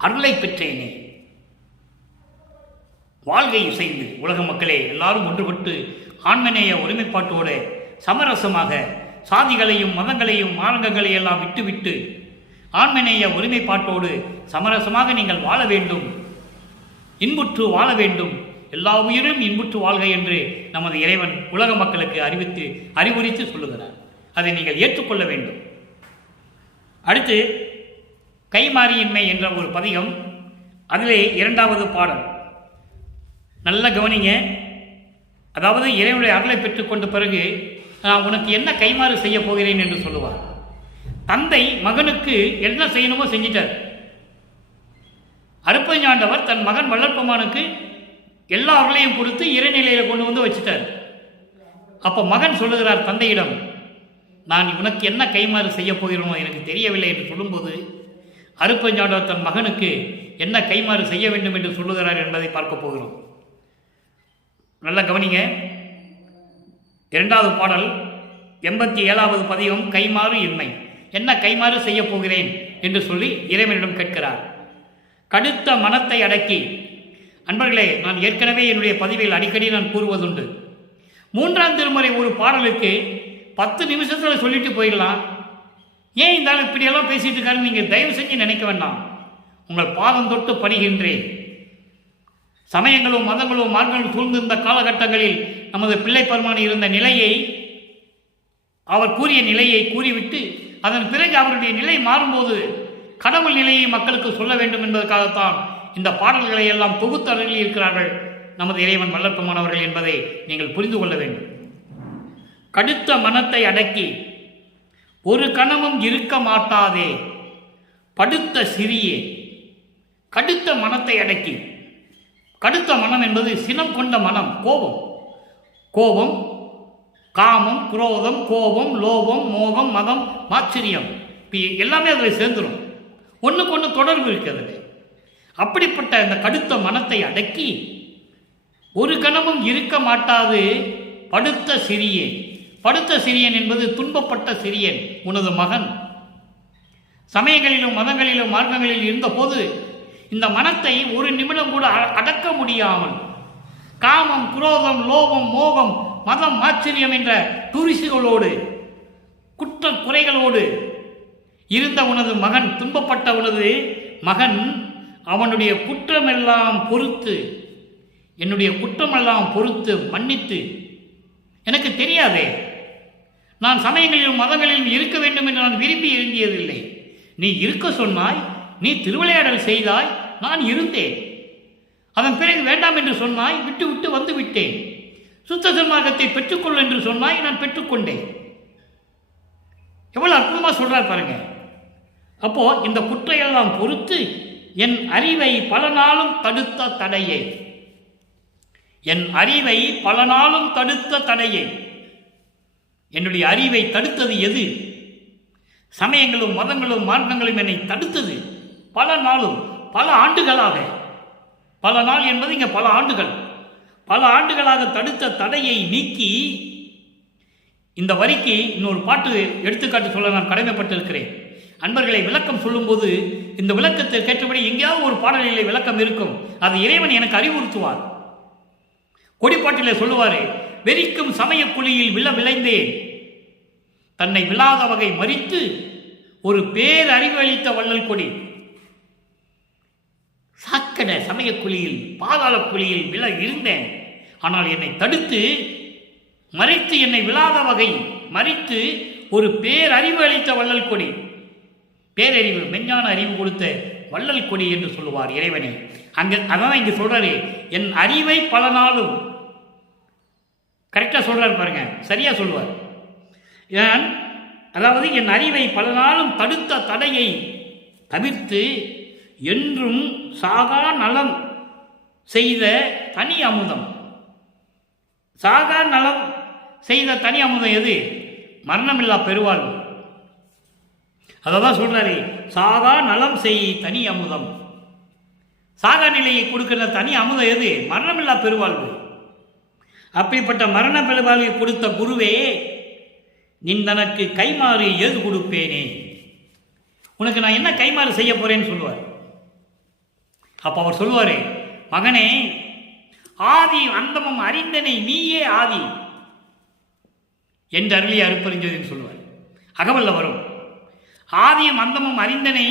அருளை பெற்றேனே. வாழ்கை இசைந்து உலக மக்களே எல்லாரும் ஒன்றுபட்டு ஆன்மநேய ஒருமைப்பாட்டோடு சமரசமாக சாதிகளையும் மதங்களையும் மார்க்கங்களையும் எல்லாம் விட்டுவிட்டு ஆன்மநேய ஒருமைப்பாட்டோடு சமரசமாக நீங்கள் வாழ வேண்டும், இன்புற்று வாழ வேண்டும். எல்லா உயிரும் இன்புற்று வாழ்க என்று நமது இறைவன் உலக மக்களுக்கு அறிவுரித்து சொல்லுகிறார். அதை நீங்கள் ஏற்றுக்கொள்ள வேண்டும். அடுத்து கைமாறியின்மை என்ற ஒரு பதிகம், அதிலே இரண்டாவது பாடல். நல்ல கவனிங்க. அதாவது இறைவனுடைய அருளை பெற்றுக்கொண்ட பிறகு நான் உனக்கு என்ன கைமாறு செய்ய போகிறேன் என்று சொல்லுவார். தந்தை மகனுக்கு என்ன செய்யணுமோ செஞ்சிட்டார். அருப்பஞாண்டவர் தன் மகன் வள்ளற்பெருமானுக்கு எல்லா அருளையும் கொடுத்து இறைநிலையில கொண்டு வந்து வச்சுட்டார். அப்போ மகன் சொல்லுகிறார் தந்தையிடம், நான் உனக்கு என்ன கைமாறு செய்ய போகிறோமோ எனக்கு தெரியவில்லை என்று சொல்லும்போது அருப்பஞாண்டவர் தன் மகனுக்கு என்ன கைமாறு செய்ய வேண்டும் என்று சொல்லுகிறார் என்பதை பார்க்க போகிறோம். நல்ல கவனிங்க. இரண்டாவது பாடல் 87வது பதிகம், கைமாறு இன்மை. என்ன கைமாறு செய்ய போகிறேன் என்று சொல்லி இறைவனிடம் கேட்கிறார். கடுத்த மனத்தை அடக்கி. அன்பர்களே, நான் ஏற்கனவே என்னுடைய பதிவில் அடிக்கடி நான் கூறுவதுண்டு, 3ஆம் திருமுறை ஒரு பாடலுக்கு 10 நிமிஷத்தில் சொல்லிட்டு போயிடலாம். ஏன் இந்த இப்படியெல்லாம் பேசிட்டு இருக்காருன்னு நீங்கள் தயவு செஞ்சு நினைக்க வேண்டாம். உங்கள் பாதம் தொட்டு பணிகின்றேன். சமயங்களும் மதங்களும் மார்க்கங்களும் சூழ்ந்திருந்த காலகட்டங்களில் நமது பிள்ளை பெருமான் இருந்த நிலையை, அவர் கூறிய நிலையை கூறிவிட்டு அதன் பிறகு அவருடைய நிலை மாறும்போது கடவுள் நிலையை மக்களுக்கு சொல்ல வேண்டும் என்பதற்காகத்தான் இந்த பாடல்களை எல்லாம் தொகுத்து அருளி இருக்கிறார்கள் நமது இறைவன் வள்ளற்பெருமான் அவர்கள் என்பதை நீங்கள் புரிந்து கொள்ள வேண்டும். கடுத்த மனத்தை அடக்கி ஒரு கணமும் இருக்க மாட்டாதே படுத்த சிறியே. கடுத்த மனத்தை அடக்கி. கடுத்த மனம் என்பது சினம் கொண்ட மனம், கோபம். கோபம், காமம், குரோதம், கோபம், லோபம், மோகம், மதம், மாச்சரியம் எல்லாமே அதில் சேர்ந்துடும். ஒன்றுக்கு ஒன்று தொடர்பு இருக்கிறது. அப்படிப்பட்ட இந்த கடுத்த மனத்தை அடக்கி ஒரு கணமும் இருக்க மாட்டாது படுத்த சிறியே. படுத்த சிறியன் என்பது துன்பப்பட்ட சிறியன், உனது மகன். சமயங்களிலும் மதங்களிலும் மார்க்கங்களில் இருந்தபோது இந்த மனத்தை ஒரு நிமிடம் கூட அடக்க முடியாமல் காமம், குரோதம், லோபம், மோகம், மதம், ஆச்சரியம் என்ற தூரிசுகளோடு குற்ற குறைகளோடு இருந்த உனது மகன், துன்பப்பட்ட உனது மகன், அவனுடைய குற்றமெல்லாம் பொறுத்து, என்னுடைய குற்றமெல்லாம் பொறுத்து மன்னித்து, எனக்கு தெரியாதே, நான் சமயங்களிலும் மதங்களிலும் இருக்க வேண்டும் என்று நான் விரும்பி இருந்தியதில்லை. நீ இருக்க சொன்னாய், நீ திருவிளையாடல் செய்தாய், நான் இருந்தேன். அதன் பிறகு வேண்டாம் என்று சொன்னாய், விட்டு விட்டு வந்து விட்டேன். சுத்த சன்மார்க்கத்தை பெற்றுக்கொள் என்று சொன்னாய், நான் பெற்றுக்கொண்டேன். எவ்வளவு அற்புதமாக சொல்றார் பாருங்க. அப்போ இந்த குற்றையெல்லாம் பொறுத்து என் அறிவை பல நாளும் தடுத்த தடையை, என் அறிவை பல நாளும் தடுத்த தடையை, என்னுடைய அறிவை தடுத்தது எது? சமயங்களும் மதங்களும் மார்க்கங்களும் என்னை தடுத்தது பல நாளும், பல ஆண்டுகளாக. பல நாள் என்பது இங்கே பல ஆண்டுகள், பல ஆண்டுகளாக தடுத்த தடையை நீக்கி, இந்த வரிக்கு இன்னொரு பாட்டு எடுத்துக்காட்டு சொல்ல நான் கடமைப்பட்டிருக்கிறேன். அன்பர்களை விளக்கம் சொல்லும்போது இந்த விளக்கத்தை கேட்டபடி எங்கேயாவது ஒரு பாடலிலே விளக்கம் இருக்கும். அது இறைவன் எனக்கு அறிவுறுத்துவார். கொடிப்பாட்டிலே சொல்லுவாரு, வெறிக்கும் சமய குழியில் விளைந்தேன், தன்னை விழாத வகை மறித்து ஒரு பேரறிவு அளித்த வள்ளல் கொடி. சாக்கட சமய குழியில், பாதாள குழியில் இருந்தேன். ஆனால் என்னை தடுத்து மறைத்து, என்னை விழாத வகை மறித்து ஒரு பேரறிவு அளித்த வள்ளல் கொடி. பேரறிவு, மெஞ்ஞான அறிவு கொடுத்த வள்ளல் கொடி என்று சொல்லுவார் இறைவனை. அதான் இங்கே சொல்றாரு, என் அறிவை பல நாளும். கரெக்டாக சொல்றாரு பாருங்க, சரியா சொல்லுவார். அதாவது என் அறிவை பல நாளும் தடுத்த தடையை தவிர்த்து என்றும் சாகா நலம் செய்த தனி அமுதம். சாகா நலம் செய்த தனி அமுதம் எது? மரணமில்லா பெருவாழ்வு. அதான் சொல்றாரு, சாகா நலம் செய் தனி அமுதம். சாகா நிலையை கொடுக்கிற தனி அமுதம் எது? மரணமில்லா பெருவாழ்வு. அப்படிப்பட்ட மரண பெருவாழ்வை கொடுத்த குருவே, நின்றனக்கு கைமாறு ஏது கொடுப்பேனே, உனக்கு நான் என்ன கைமாறு செய்ய போறேன்னு சொல்லுவார். அப்ப அவர் சொல்லுவாரு, மகனே, ஆதி அந்தமும் அறிந்தனை நீயே ஆதி என்று அருளிய அருப்பறிஞ்சதுன்னு சொல்லுவார். அகவல்ல வரும், ஆதியும் அந்தமும் அறிந்தனை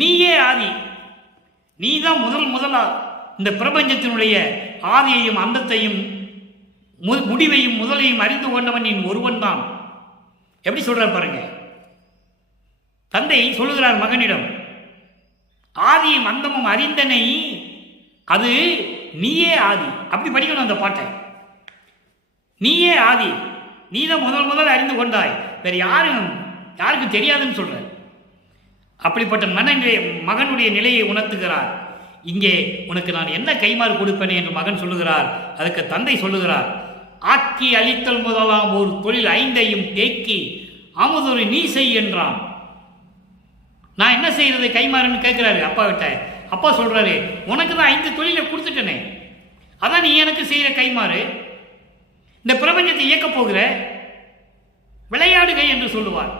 நீயே ஆதி. நீதான் முதலா இந்த பிரபஞ்சத்தினுடைய ஆதியையும் அந்தத்தையும் முடிவையும் முதலையும் அறிந்து கொண்டவன் நீ ஒருவன் தான். எப்படி சொல்றார் பாருங்க. தந்தை சொல்லுகிறார் மகனிடம், ஆதியும் அந்தமும் அறிந்தனை அது நீயே ஆதி. அப்படி படிக்கணும் அந்த பாட்டை. நீயே ஆதி, நீதான் முதல் அறிந்து கொண்டாய், வேற யாருக்கு தெரியாதுன்னு சொல்ற. அப்படிப்பட்ட மகனுடைய நிலையை உணர்த்துகிறார். இங்கே உனக்கு நான் என்ன கைமாறு கொடுப்பேனே என்று மகன் சொல்லுகிறார். அதுக்கு தந்தை சொல்லுகிறார், ஆக்கி அளித்தல் முதலாம் ஒரு தொழில் 5ஐயும் தேக்கி அமுதொரு நீ செய் என்றான். நான் என்ன செய்யறது கைமாறுன்னு கேட்கிறாரு அப்பா கிட்ட. அப்பா சொல்றாரு, உனக்கு தான் 5 தொழிலை கொடுத்துட்டனே, அதான் நீ எனக்கு செய்யற கைமாறு. இந்த பிரபஞ்சத்தை இயக்க போகிற, விளையாடுக என்று சொல்லுவார்.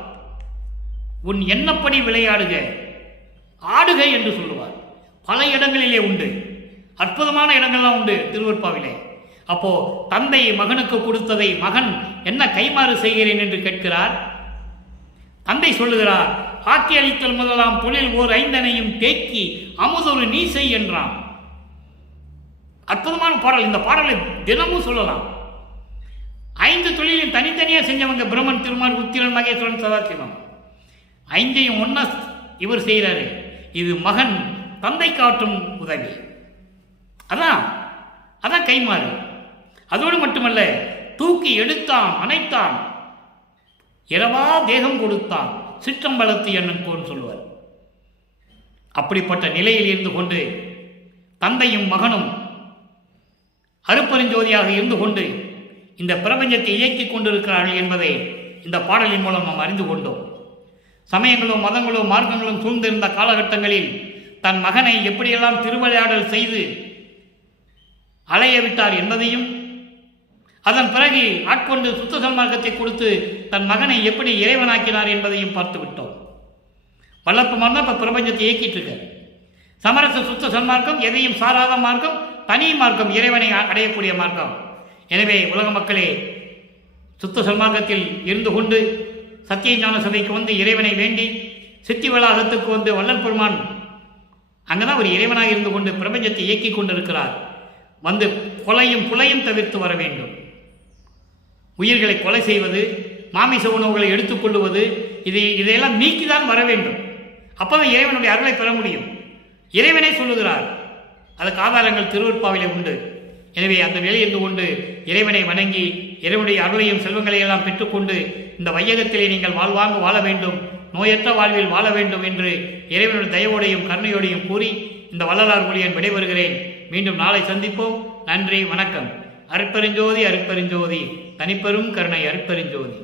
உன் எண்ணப்படி விளையாடுக, ஆடுக என்று சொல்லுவார். பல இடங்களிலே உண்டு, அற்புதமான இடங்கள்லாம் உண்டு திருவருட்பாவிலே. அப்போ தந்தை மகனுக்கு கொடுத்ததை மகன் என்ன கைமாறு செய்கிறேன் என்று கேட்கிறார். தந்தை சொல்லுகிறார், ஆக்கி அளித்தல் முதலாம் தொழில் ஓர் 5ஐயும் தேக்கி அமுதொரு நீ செய் என்றான். அற்புதமான பாடல். இந்த பாடலை தினமும் சொல்லலாம். 5 தொழிலையும் தனித்தனியா செஞ்சவங்க பிரம்மன், திருமால், உத்திரன், மகேஸ்வரன், சதாசிவம். 5ஐயும் ஒன்னா இவர் செய்கிறாரு. இது மகன் தந்தை காட்டும் உதவி. அதான் கைமாறு. அதோடு மட்டுமல்ல, தூக்கி எடுத்தான், அணைத்தான், இரவா தேகம் கொடுத்தான், சிற்றம்பலத்து எண்ணன் சொல்லுவார். அப்படிப்பட்ட நிலையில் இருந்து கொண்டு தந்தையும் மகனும் அருப்பெருஞ்சோதியாக இருந்து கொண்டு இந்த பிரபஞ்சத்தை இயக்கிக் கொண்டிருக்கிறார்கள் என்பதை இந்த பாடலின் மூலம் நாம் அறிந்து கொண்டோம். சமயங்களும் மதங்களும் மார்க்கங்களும் சூழ்ந்திருந்த காலகட்டங்களில் தன் மகனை எப்படியெல்லாம் திருவிளையாடல் செய்து அலைய விட்டார் என்பதையும், அதன் பிறகு ஆட்கொண்டு சுத்த சன்மார்க்கத்தை கொடுத்து தன் மகனை எப்படி இறைவனாக்கினார் என்பதையும் பார்த்து விட்டோம். வல்லப்பமாக தான் இப்போ பிரபஞ்சத்தை இயக்கிட்டு இருக்க. சமரச சுத்த சன்மார்க்கம் எதையும் சாராத மார்க்கம், தனி மார்க்கம், இறைவனை அடையக்கூடிய மார்க்கம். எனவே உலக மக்களே, சுத்த சன்மார்க்கத்தில் இருந்து கொண்டு சத்திய ஞான சபைக்கு வந்து இறைவனை வேண்டி, சித்தி வளாகத்துக்கு வந்து வள்ளல் பெருமான் அங்கதான் ஒரு இறைவனாக இருந்து கொண்டு பிரபஞ்சத்தை இயக்கி கொண்டிருக்கிறார். வந்து கொலையும் புலையும் தவிர்த்து வர வேண்டும். உயிர்களை கொலை செய்வது, மாமிச உணவுகளை எடுத்துக்கொள்வது, இதையெல்லாம் நீக்கிதான் வர வேண்டும். அப்பதான் இறைவனுடைய அருளை பெற முடியும். இறைவனே சொல்லுகிறார். அதுக்கு ஆதாரங்கள் திருவருட்பாவிலே உண்டு. எனவே அந்த நிலையிலிருந்து கொண்டு இறைவனை வணங்கி இறைவனுடைய அருளையும் செல்வங்களை எல்லாம் பெற்றுக்கொண்டு இந்த வையகத்திலே நீங்கள் வாழ்வாங்க வாழ வேண்டும், நோயற்ற வாழ்வில் வாழ வேண்டும் என்று இறைவனுடைய தயவோடையும் கருணையோடையும் கூறி இந்த வள்ளலார் மொழியன் விடைபெறுகிறேன். மீண்டும் நாளை சந்திப்போம். நன்றி, வணக்கம். அருட்பெருஞ்சோதி அருட்பெருஞ்சோதி, தனிப்பெரும் கருணை அருட்பெருஞ்சோதி.